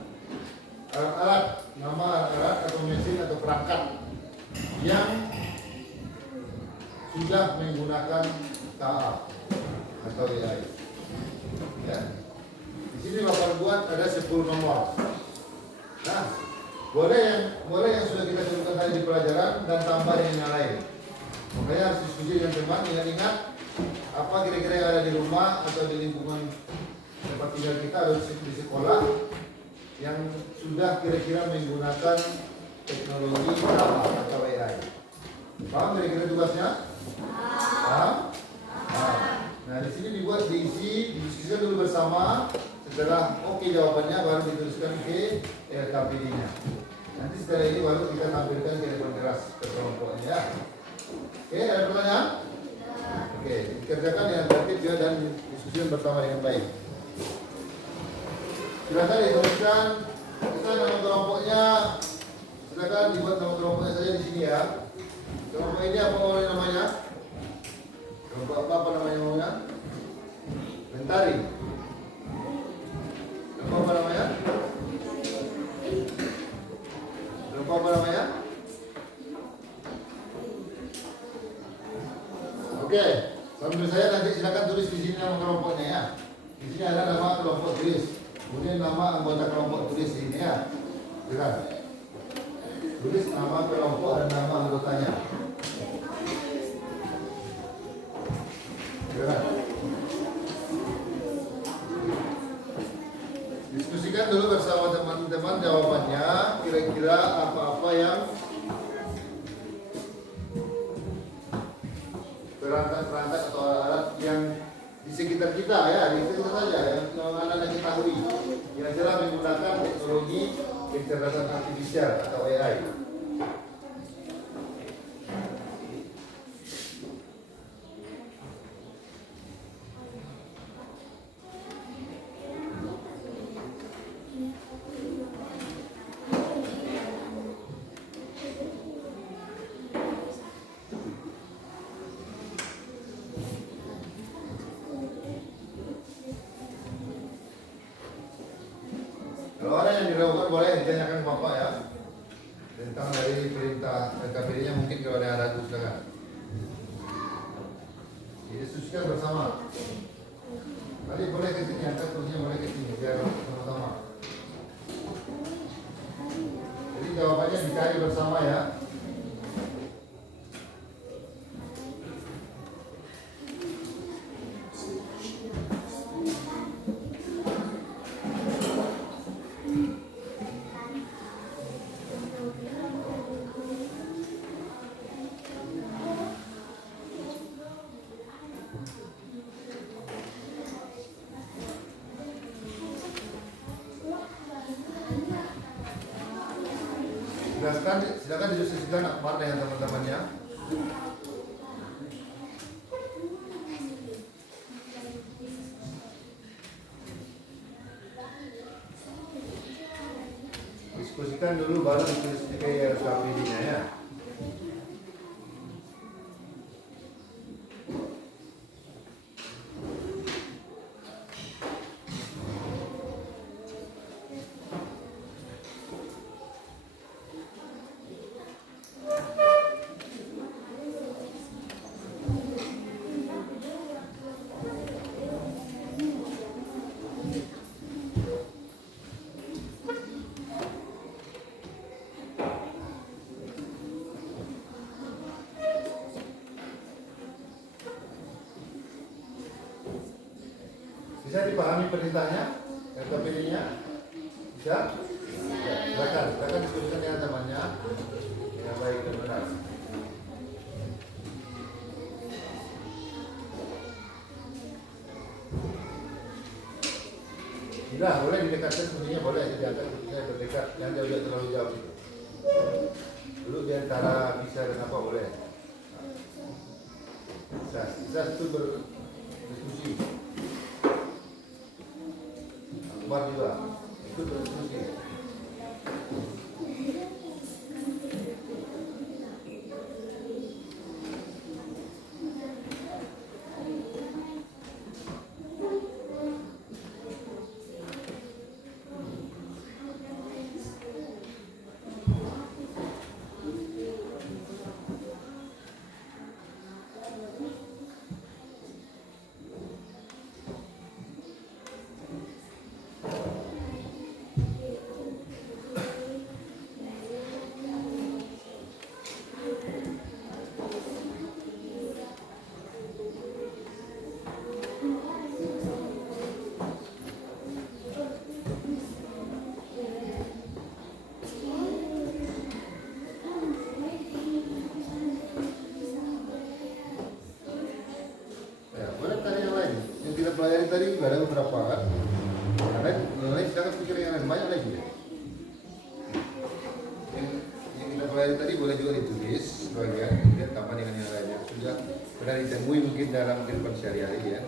alat-alat, nama alat atau mesin atau perangkat yang sudah menggunakan KA atau AI. Ya. Di sini Bapak buat ada 10 nomor. Nah, boleh yang sudah kita sebutkan tadi di pelajaran dan tambah dengan yang lain. Makanya harus diskusi dengan teman, ingat-ingat apa kira-kira yang ada di rumah atau di lingkungan tempat tinggal kita atau di sekolah yang sudah kira-kira menggunakan teknologi KA atau AI. Paham kira-kira tugasnya? Paham? Nah, di sini didiskusikan dulu bersama. Setelah oke jawabannya baru dituliskan ke LKPD-nya. Nanti setelah ini baru kita tampilkan ke depan kelas kelompoknya ya. Oke, ada pertanyaan? Oke, dikerjakan dengan tertib ya dan diskusikan bersama dengan baik. Silakan dituliskan kita nama kelompoknya. Silakan dibuat nama kelompoknya saja di sini ya. Kelompok ini apa namanya? Kelompok apa namanya? Mentari. Kelompok apa namanya? Kelompok apa namanya? Oke, sambil saya nanti silakan tulis di sini nama kelompoknya ya. Di sini ada nama kelompok tulis. Kemudian nama anggota kelompok tulis ini ya. Silakan. Tulis nama kelompok dan nama anggotanya. Silakan. Diskusikan dulu bersama teman-teman jawabannya. Kira-kira apa-apa yang perangkat-perangkat atau alat yang di sekitar kita ya, di sekitar saja yang anak-anak ketahui. Kira-kira menggunakan teknologi kecerdasan artifisial atau AI. Kalau ada yang diragukan boleh ditanyakan ke Bapak ya. Tentang dari perintah KPD-nya mungkin kalau ada yang ragu silakan. Didiskusikan bersama. Tadi boleh ke sini, angkat kursinya boleh ke sini biar sama-sama. Jadi jawabannya dicari bersama ya. Silakan didiskusikan Akbar dengan teman-temannya. Diskusikan dulu baru ditulis di KPD-nya ya. Bisa dipahami perintahnya, KPD-nya? Bisa? Silakan diskusikan dengan temannya dengan baik dan benar. Tidak, boleh didekatkan semuanya, boleh diangkat kursinya terdekat, jangan jauh-jauh terlalu jauh itu. Dulu di antara bisa dan apa boleh. Bisa itu berdiskusi. Akbar juga ikut berdiskusi. Pelajari tadi juga ada beberapa kan. Yang lain silakan pikir yang lain, banyak lagi ya. Yang kita pelajari tadi boleh juga ditulis sebagian, kemudian tambah dengan yang lainnya. Sudah pernah ditemui mungkin dalam kehidupan sehari-hari ya.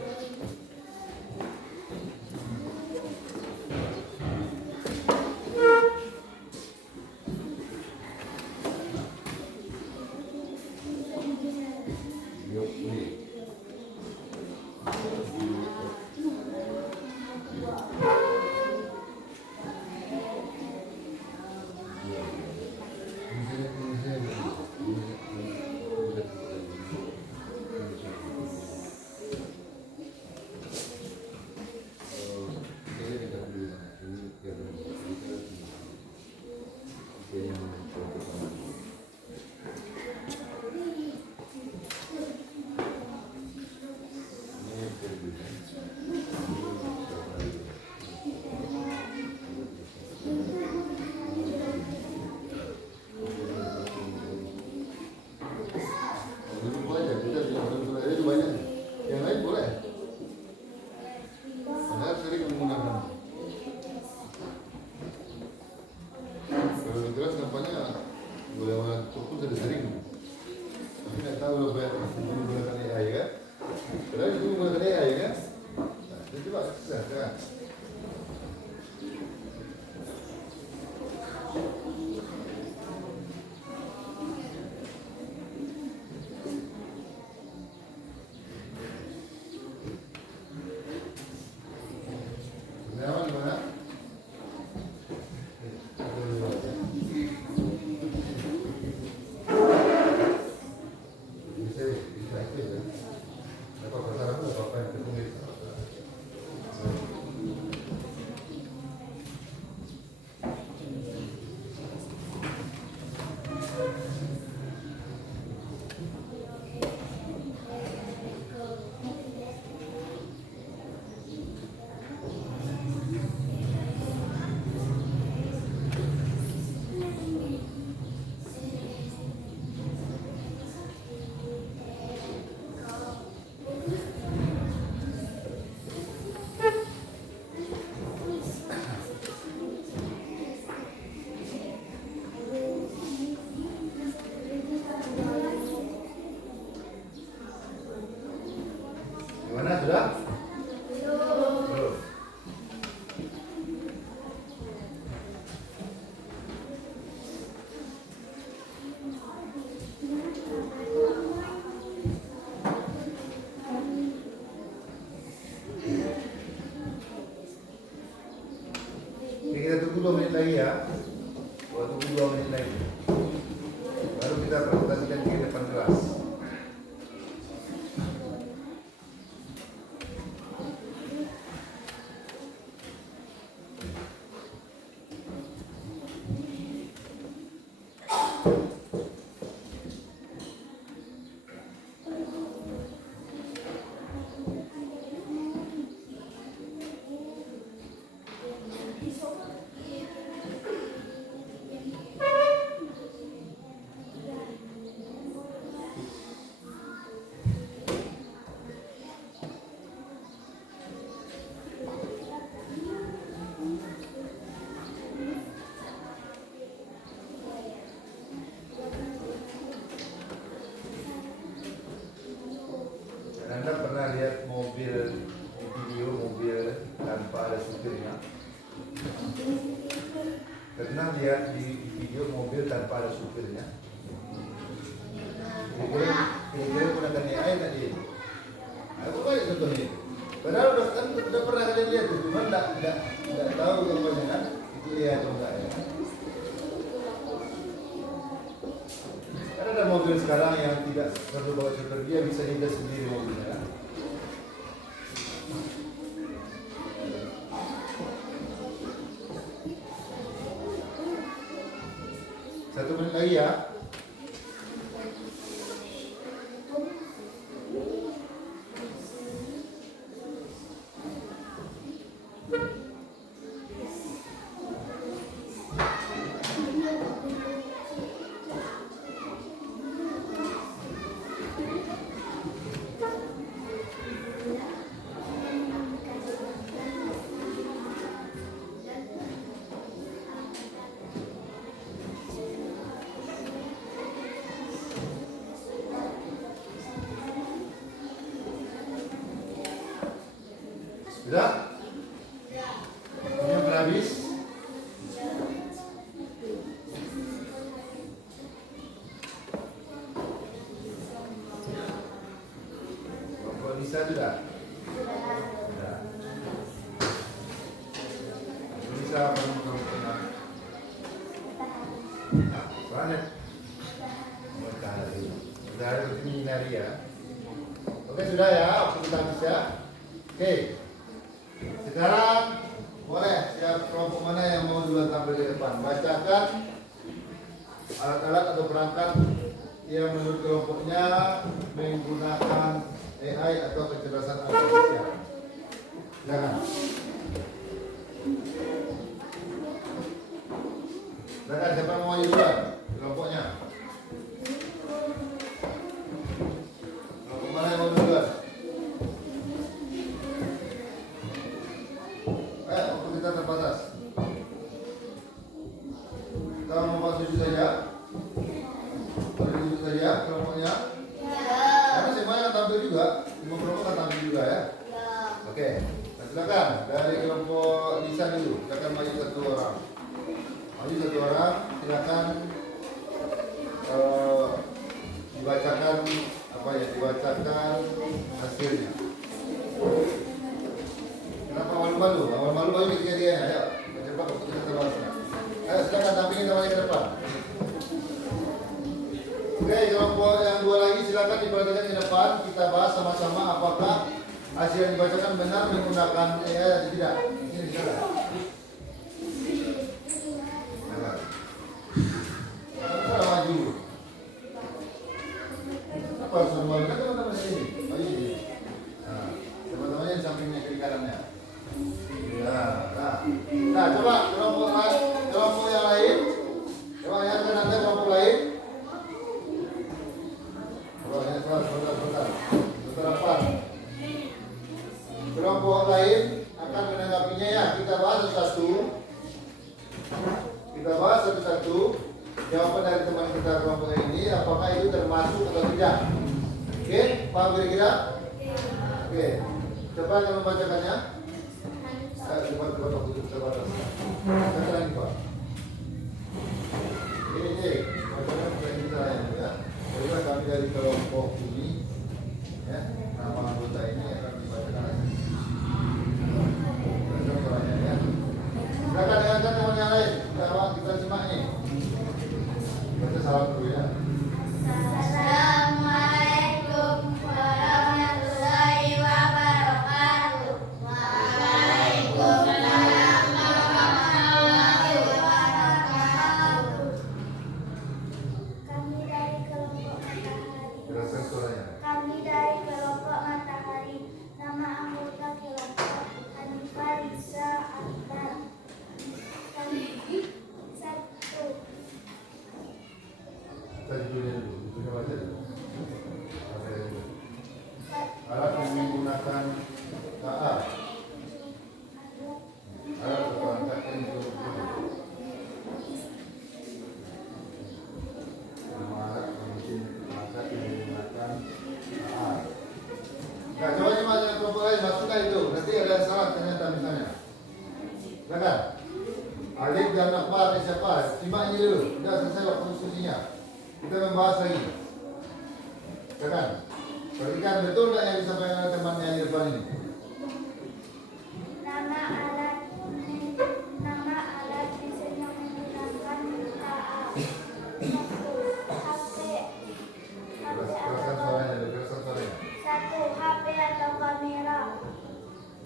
kita udah menggunakan AI kan? Padahal itu menggunakan AI kan? Nah, itu coba sukses kan? Gimana? Sudah? Belum. Oke, kita tunggu 2 menit lagi ya. Tunggu 2 menit lagi. Baru kita presentasikan di depan kelas. Anda pernah lihat mobil di video mobil tanpa ada supirnya? Pernah lihat di video mobil tanpa ada supirnya? Kira-kira gunakan AI tadi. Aku banyak contohnya. Padahal udah pernah kalian lihat itu, cuma nggak tahu gambarnya kan? Itu AI atau enggak ya? Karena ada mobil sekarang yang tidak perlu bawa supir, dia bisa hidup sendiri mobilnya. Satu menit lagi ya. Sudah? Ini sudah habis? Kelompok Nisa sudah? Sudah. Nisa kelompok tenang. Banyak. Sudah ada begini nari ya. Oke sudah ya, waktu kita habis ya. Oke. Sekarang boleh siap kelompok mana yang mau duluan tampil di depan. Bacakan alat-alat atau perangkat yang menurut kelompoknya menggunakan AI atau kecerdasan artifisial. Silakan. Silakan siapa yang mau duluan kelompoknya. Kelompok mana yang mau duluan? Waktu kita terbatas. Kita mau masuk saja. Baru duduk saja kelompoknya. juga ya. Ya. Oke, nah, silakan dari kelompok Lisa dulu. Silakan maju satu orang. Maju satu orang. Silakan dibacakan apa ya? Dibacakan hasilnya. Kenapa malu-malu? Malu-malu baru ketiga-tiganya. Ayo, cepat untuk kita terbaca. Ayo silakan dampingi teman ke depan. Oke, kelompok yang dua lagi silakan diperhatikan ke depan. Kita bahas sama-sama apakah hasil yang dibacakan benar menggunakan AI atau tidak. Ini silakan. Kita maju. Apa harus malu? Kan teman-teman ini. Maju sini. Nah, teman-temannya di sampingnya kiri kanannya. Ya, nah coba kelompok yang lain. Coba lihat kan anda kelompok lain. Coba lihat sebentar apa? Kelompok lain akan menanggapinya ya. Kita bahas satu-satu. Jawaban dari teman kita kelompok ini apakah itu termasuk atau tidak. Oke, paham kira-kira? Oke, coba kita membacakannya. Cepat waktu itu terbatas. Kata lagi Pak. Ini bacaan kita ya. Jadi kami dari kelompok ini, ya, nama anggota ini akan dibacakan. Ya. Silakan dengarkan teman yang lain. Kita simak nih. Baca salam dulu ya. Assalamualaikum warahmatullahi wabarakatuh. Waalaikumsalam warahmatullahi wabarakatuh. Kami dari kelompok Matahari. Jelaskan suaranya. Kami dari kelompok Matahari. Nama anggota kelompok Hanifah Lisa Akbar. Kami satu. Tadi dulu baca dulu. Alat yang menggunakan saat. Alat atau angkat yang menggunakan. Alat mesin angkat yang menggunakan saat. Nah, coba nyimak dengan kelompok lain, masukkan itu. Nanti ada salah ternyata misalnya. Silakan. Alif dan Akbar siapa? Simak ini dulu. Sudah selesai waktu diskusinya. Kita membahas lagi. Silakan. Perhatikan betul tak yang disampaikan oleh temannya di depan ini? Nama alat mesin yang menggunakan AA. Keraskan suaranya, keraskan suaranya. Satu, HP atau kamera.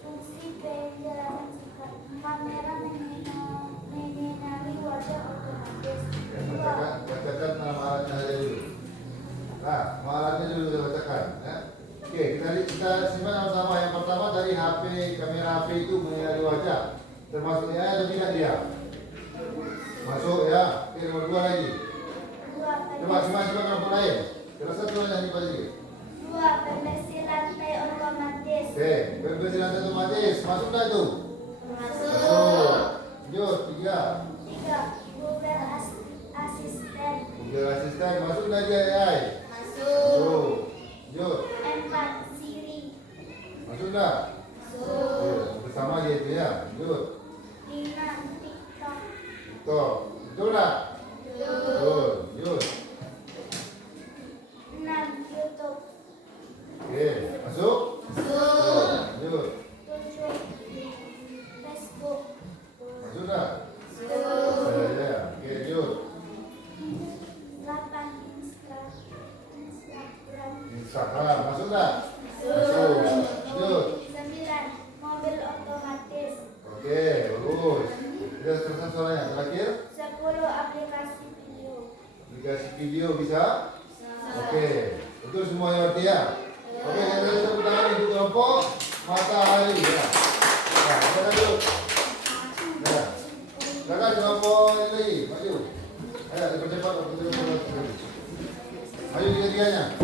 Fungsi penjelasan singkat. Kamera menyinari wajah otomatis. Ya, bacakan nama alatnya saja dulu. Nah, nama alatnya dulu kita bacakan. Ya. Oke, kita simak sama-sama. Yang pertama dari HP, kamera HP itu menyinari wajah. Termasuk AI atau tidak dia? Masuk ya. Oke, nomor dua lagi. Coba simak kelompok lain. Keraskan suaranya ini Pak Zikir. Dua, pembersih lantai otomatis. Oke, pembersih lantai otomatis. Masuk tak itu? Masuk. Lanjut, tiga. Tiga, Google Asisten. Google Asisten. Masuk tak dia AI? Masuk. Lanjut. Empat, Siri. Masuk tak? Masuk. Bersama dia itu ya. Lanjut. Lima, TikTok. Betul. Betul tak? Betul. Lanjut. Enam, YouTube. Oke, masuk? Masuk. Lanjut. Tujuh, Facebook. Masuk tak? Masuk. Ya. Oke, lanjut. 8, Instagram. Instagram. Masuk tak? Masuk. Lanjut. 9, mobil otomatis. Oke, bagus. Kita teruskan suaranya. Terakhir, 10, aplikasi video. aplikasi video bisa? Oke, betul semuanya berarti ya? Oke, yang tadi tepuk tangan untuk kelompok Matahari ya. Nah, kita dulu. Nah, silakan kelompok ini lagi, maju. Ayo, cepat-cepat. Maju tiga-tiganya.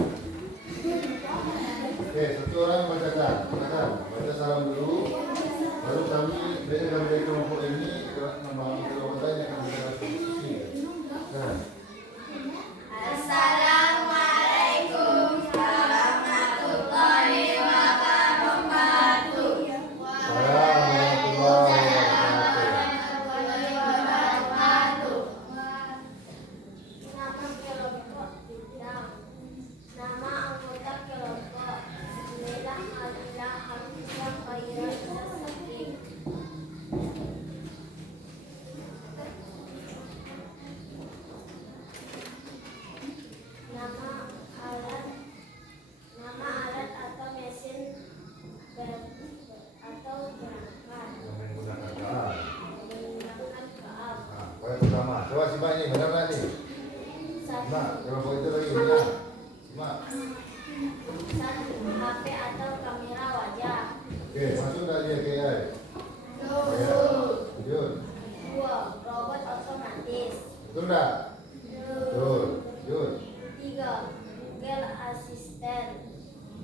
Oke, satu orang bacakan. Silakan, baca salam dulu. Baru kami dari kelompok ini membangun kelompok lain yang akan bicara diskusi. Nah. Assalamualaikum warahmatullahi wabarakatuh.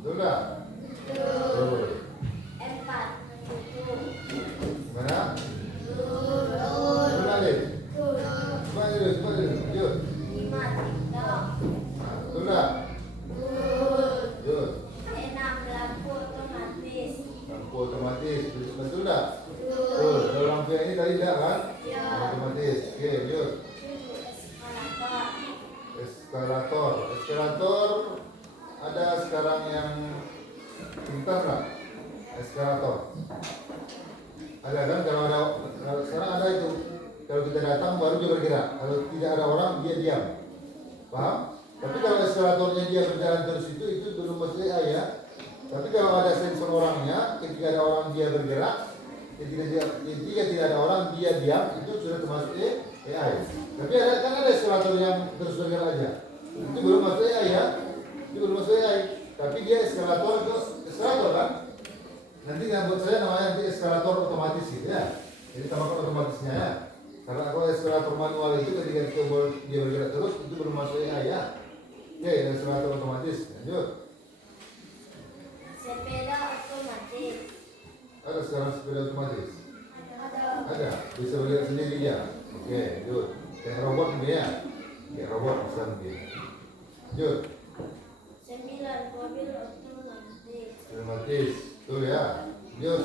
Betul tak? Betul. Empat. Gimana? Betul Alif? Cepat dulu, lanjut. Lima. TikTok. Nah, betul tak? Lanjut. Enam. Lampu otomatis. Lampu otomatis, betul tak? Betul. Kalau lampu yang ini tadi tak kan? Ya. Otomatis. Oke, lanjut. Tujuh. Eskalator. Eskalator. Eskalator ada sekarang yang pintar nggak? Eskalator. Ada kan? Kalau sekarang ada itu. Kalau kita datang baru dia bergerak. Kalau tidak ada orang dia diam. Paham? Tapi kalau eskalatornya dia berjalan terus itu belum masuk AI ya. Tapi kalau ada sensor orangnya, ketika ada orang dia bergerak, ketika tidak ada orang dia diam, itu sudah termasuk AI. Tapi ada eskalator yang terus bergerak aja. Itu belum masuk AI ya. Itu belum masuk AI. Tapi dia eskalator itu eskalator kan? Nanti buat saya namanya nanti eskalator otomatis gitu ya. Jadi tambahkan otomatisnya ya. Karena kalau eskalator manual itu ketika dia bergerak terus itu belum masuk AI ya. Oke, eskalator otomatis. Lanjut. Sepeda otomatis. Ada sekarang sepeda otomatis? Ada. Ada. Bisa bergerak sendiri dia. Oke, lanjut. Kayak robot mungkin ya. Kayak robot bisa mungkin. Lanjut. Sembilan. Mobil otomatis. Otomatis. Betul ya. Lanjut.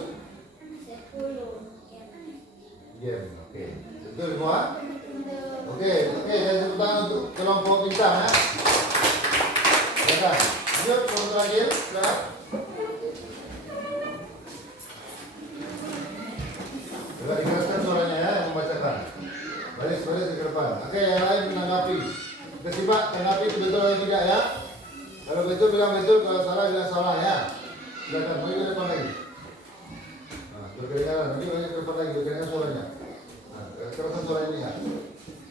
10. Game. Oke. Betul semua? Oke, saya tepuk tangan untuk kelompok bintang ya. Silakan. Lanjut, kelompok terakhir. Silakan. Coba dikeraskan suaranya ya, yang membacakan. Baris ke depan. Oke, yang lain menanggapi. Kita simak, tanggapi itu betul atau tidak ya. Kalau betul bilang betul, kalau salah bilang salah ya. Silakan, maju ke depan lagi. Nah, berkelingan, nanti maju ke depan lagi, berkelingan suaranya. Nah, keraskan suara ini ya.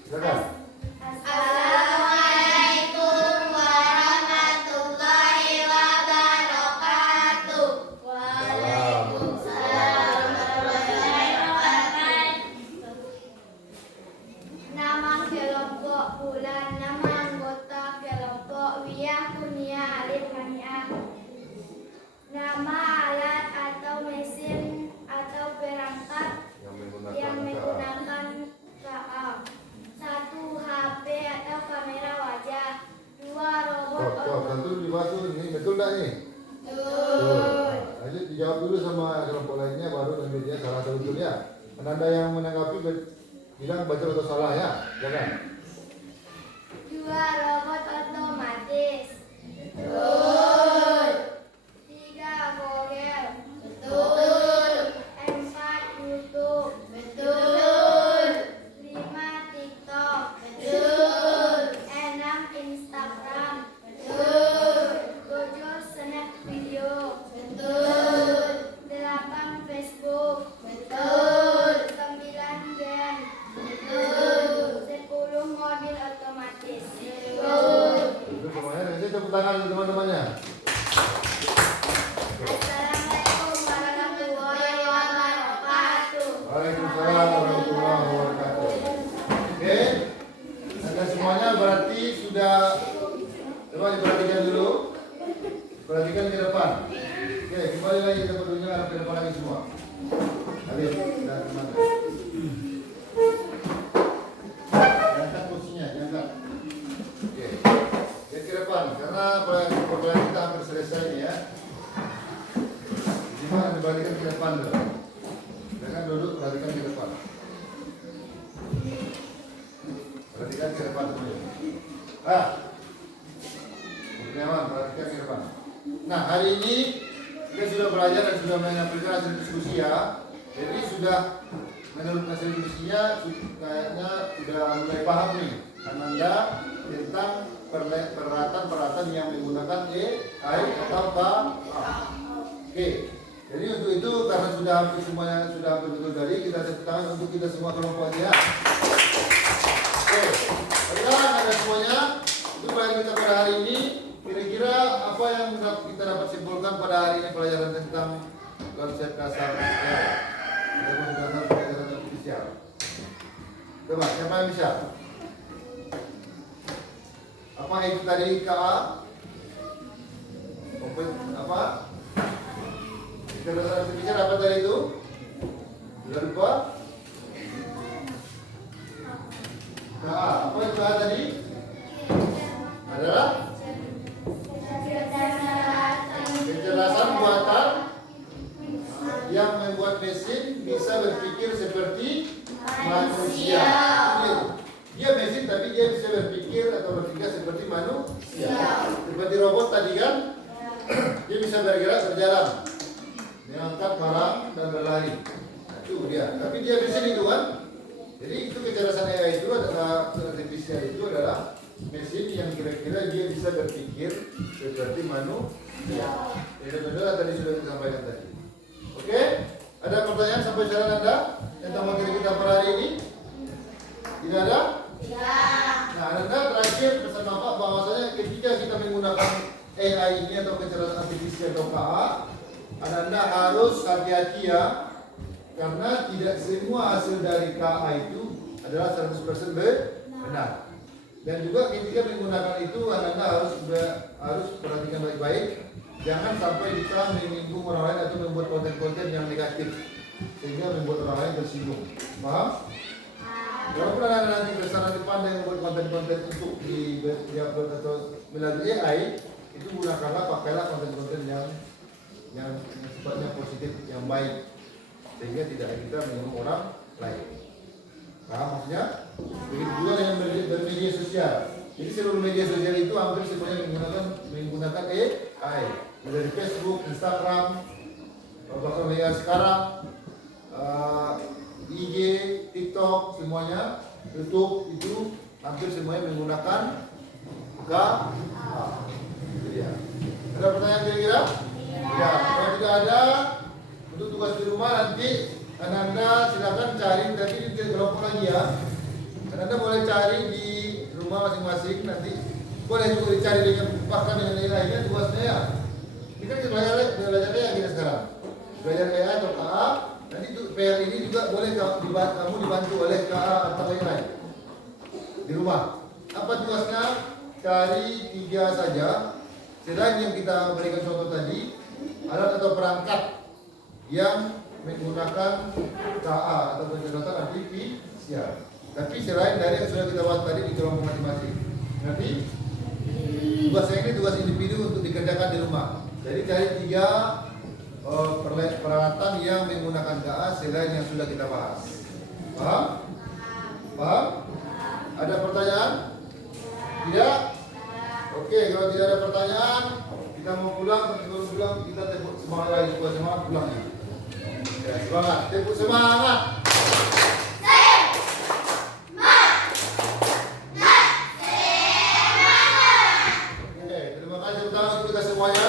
Silakan. Assalamualaikum warahmatullahi wabarakatuh. Waalaikumsalam warahmatullahi wabarakatuh. Nama kelompok bulan, nama anggota kelompok Wiyah Kunia Alif Haniah. Nama alat atau mesin atau perangkat yang menggunakan KA. 1. HP atau kamera wajah. 2. Robot Tentu dibantu ini betul tak ini? Betul. Lanjut dijawab dulu sama kelompok lainnya baru nanti dia salah atau betul ya. Anda yang menanggapi bilang betul atau salah ya. Jangan. 2. Robot otomatis. Betul. 3. Google. Betul. 4. YouTube. Betul. 5. TikTok. Betul. 6. Instagram. Betul. 7. Snap video. Betul. 8. Facebook. Betul. 9. Game. Betul. 10. Mobil otomatis. Betul. Itu semuanya. Nanti tepuk tangan teman-temannya. Assalamualaikum warahmatullahi wabarakatuh. Waalaikumsalam warahmatullahi wabarakatuh. Oke, Anda semuanya berarti sudah. Coba diperhatikan dulu. Perhatikan ke depan. Oke, kembali lagi kita berdua arah ke depan lagi semua. Alif dan teman. Angkat kursinya, diangkat. Oke, ke depan karena perjalanan kita hampir selesai nih ya. Gimana diperhatikan ke depan dulu. Jangan duduk, perhatikan ke depan. Perhatikan ke depan semuanya. Kurniawan, perhatikan ke depan. Nah, hari ini kita sudah belajar dan sudah menyampaikan hasil diskusi ya. Jadi sudah menurut hasil diskusinya kayaknya sudah mulai paham nih Ananda tentang peralatan yang menggunakan AI atau KA. Oke. Jadi untuk itu karena sudah hampir semuanya sudah hampir betul tadi, kita tepuk tangan untuk kita semua kelompoknya. Oke, baiklah Anda semuanya, itu pelajaran kita pada hari ini. Kira-kira apa yang kita dapat simpulkan pada hari ini pelajaran tentang konsep dasar ya, konsep dasar pelajaran artifisial. Coba siapa yang bisa? Apa itu tadi KA? Apa? Kecerdasan artifisial apa tadi itu? Sudah lupa? KA. Apa itu KA tadi? Adalah kecerdasan buatan yang membuat mesin bisa berpikir seperti manusia. Dia mesin tapi dia bisa berpikir atau berpikir seperti manusia. Seperti robot tadi kan? Dia bisa bergerak, berjalan, mengangkat barang dan berlari. Nah, itu dia. Tapi dia mesin itu kan? Jadi itu kecerdasan AI itu adalah artifisial itu adalah mesin yang kira-kira dia bisa berpikir seperti manusia. Saudara tadi sudah disampaikan tadi. Oke? Ada pertanyaan sampai sekarang Anda tentang materi kita per hari ini? Tidak ada? Nah, Anda terakhir pesan Bapak bahwasanya ketika kita menggunakan AI ini atau kecerdasan artifisial atau KA, Anda harus hati-hati ya, karena tidak semua hasil dari KA itu adalah 100% benar. Dan juga ketika menggunakan itu Anda harus perhatikan baik-baik, jangan sampai kita menyinggung orang lain atau membuat konten-konten yang negatif sehingga membuat orang lain tersinggung. Paham? Walaupun Anda nanti bersama di pandai membuat konten-konten untuk di-upload atau melalui AI, itu gunakanlah, pakailah konten-konten yang sifatnya positif, yang baik, sehingga tidak kita menyinggung orang lain. Paham maksudnya? Begitu juga dengan bermedia sosial. Jadi seluruh media sosial itu hampir semuanya menggunakan AI. Dari Facebook, Instagram, bahkan media sekarang, IG, TikTok, semuanya, YouTube itu hampir semuanya menggunakan KA. Itu dia. Ada pertanyaan kira-kira? Ya. Kalau tidak ada, untuk tugas di rumah nanti Anda silakan cari tadi di kelompok lagi ya. Anda boleh cari di rumah masing-masing nanti. Boleh juga dicari dengan bahkan dengan nilainya tugasnya ya. Ini kan belajar AI kita sekarang. Belajar AI atau KA. Nanti PR ini juga boleh kamu dibantu oleh KA atau AI di rumah. Apa tugasnya? Cari 3 saja. Selain yang kita berikan contoh tadi, alat atau perangkat yang menggunakan KA atau kecerdasan artifisial. Tapi selain dari yang sudah kita bahas tadi di kelompok masing-masing. Nanti tugas yang ini tugas individu untuk dikerjakan di rumah. Jadi cari 3 peralatan yang menggunakan KA selain yang sudah kita bahas. Paham? Paham? Ada pertanyaan? Tidak? Oke, kalau tidak ada pertanyaan, kita mau pulang. Tapi sebelum pulang kita tepuk semangat lagi, supaya semangat pulangnya. Ya, semangat, tepuk semangat. Oke, terima kasih utama untuk kita semuanya.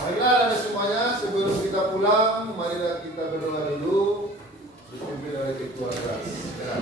Baiklah Anda semuanya, sebelum kita pulang, marilah kita berdoa dulu. Dipimpin oleh Ketua kelas. Ya.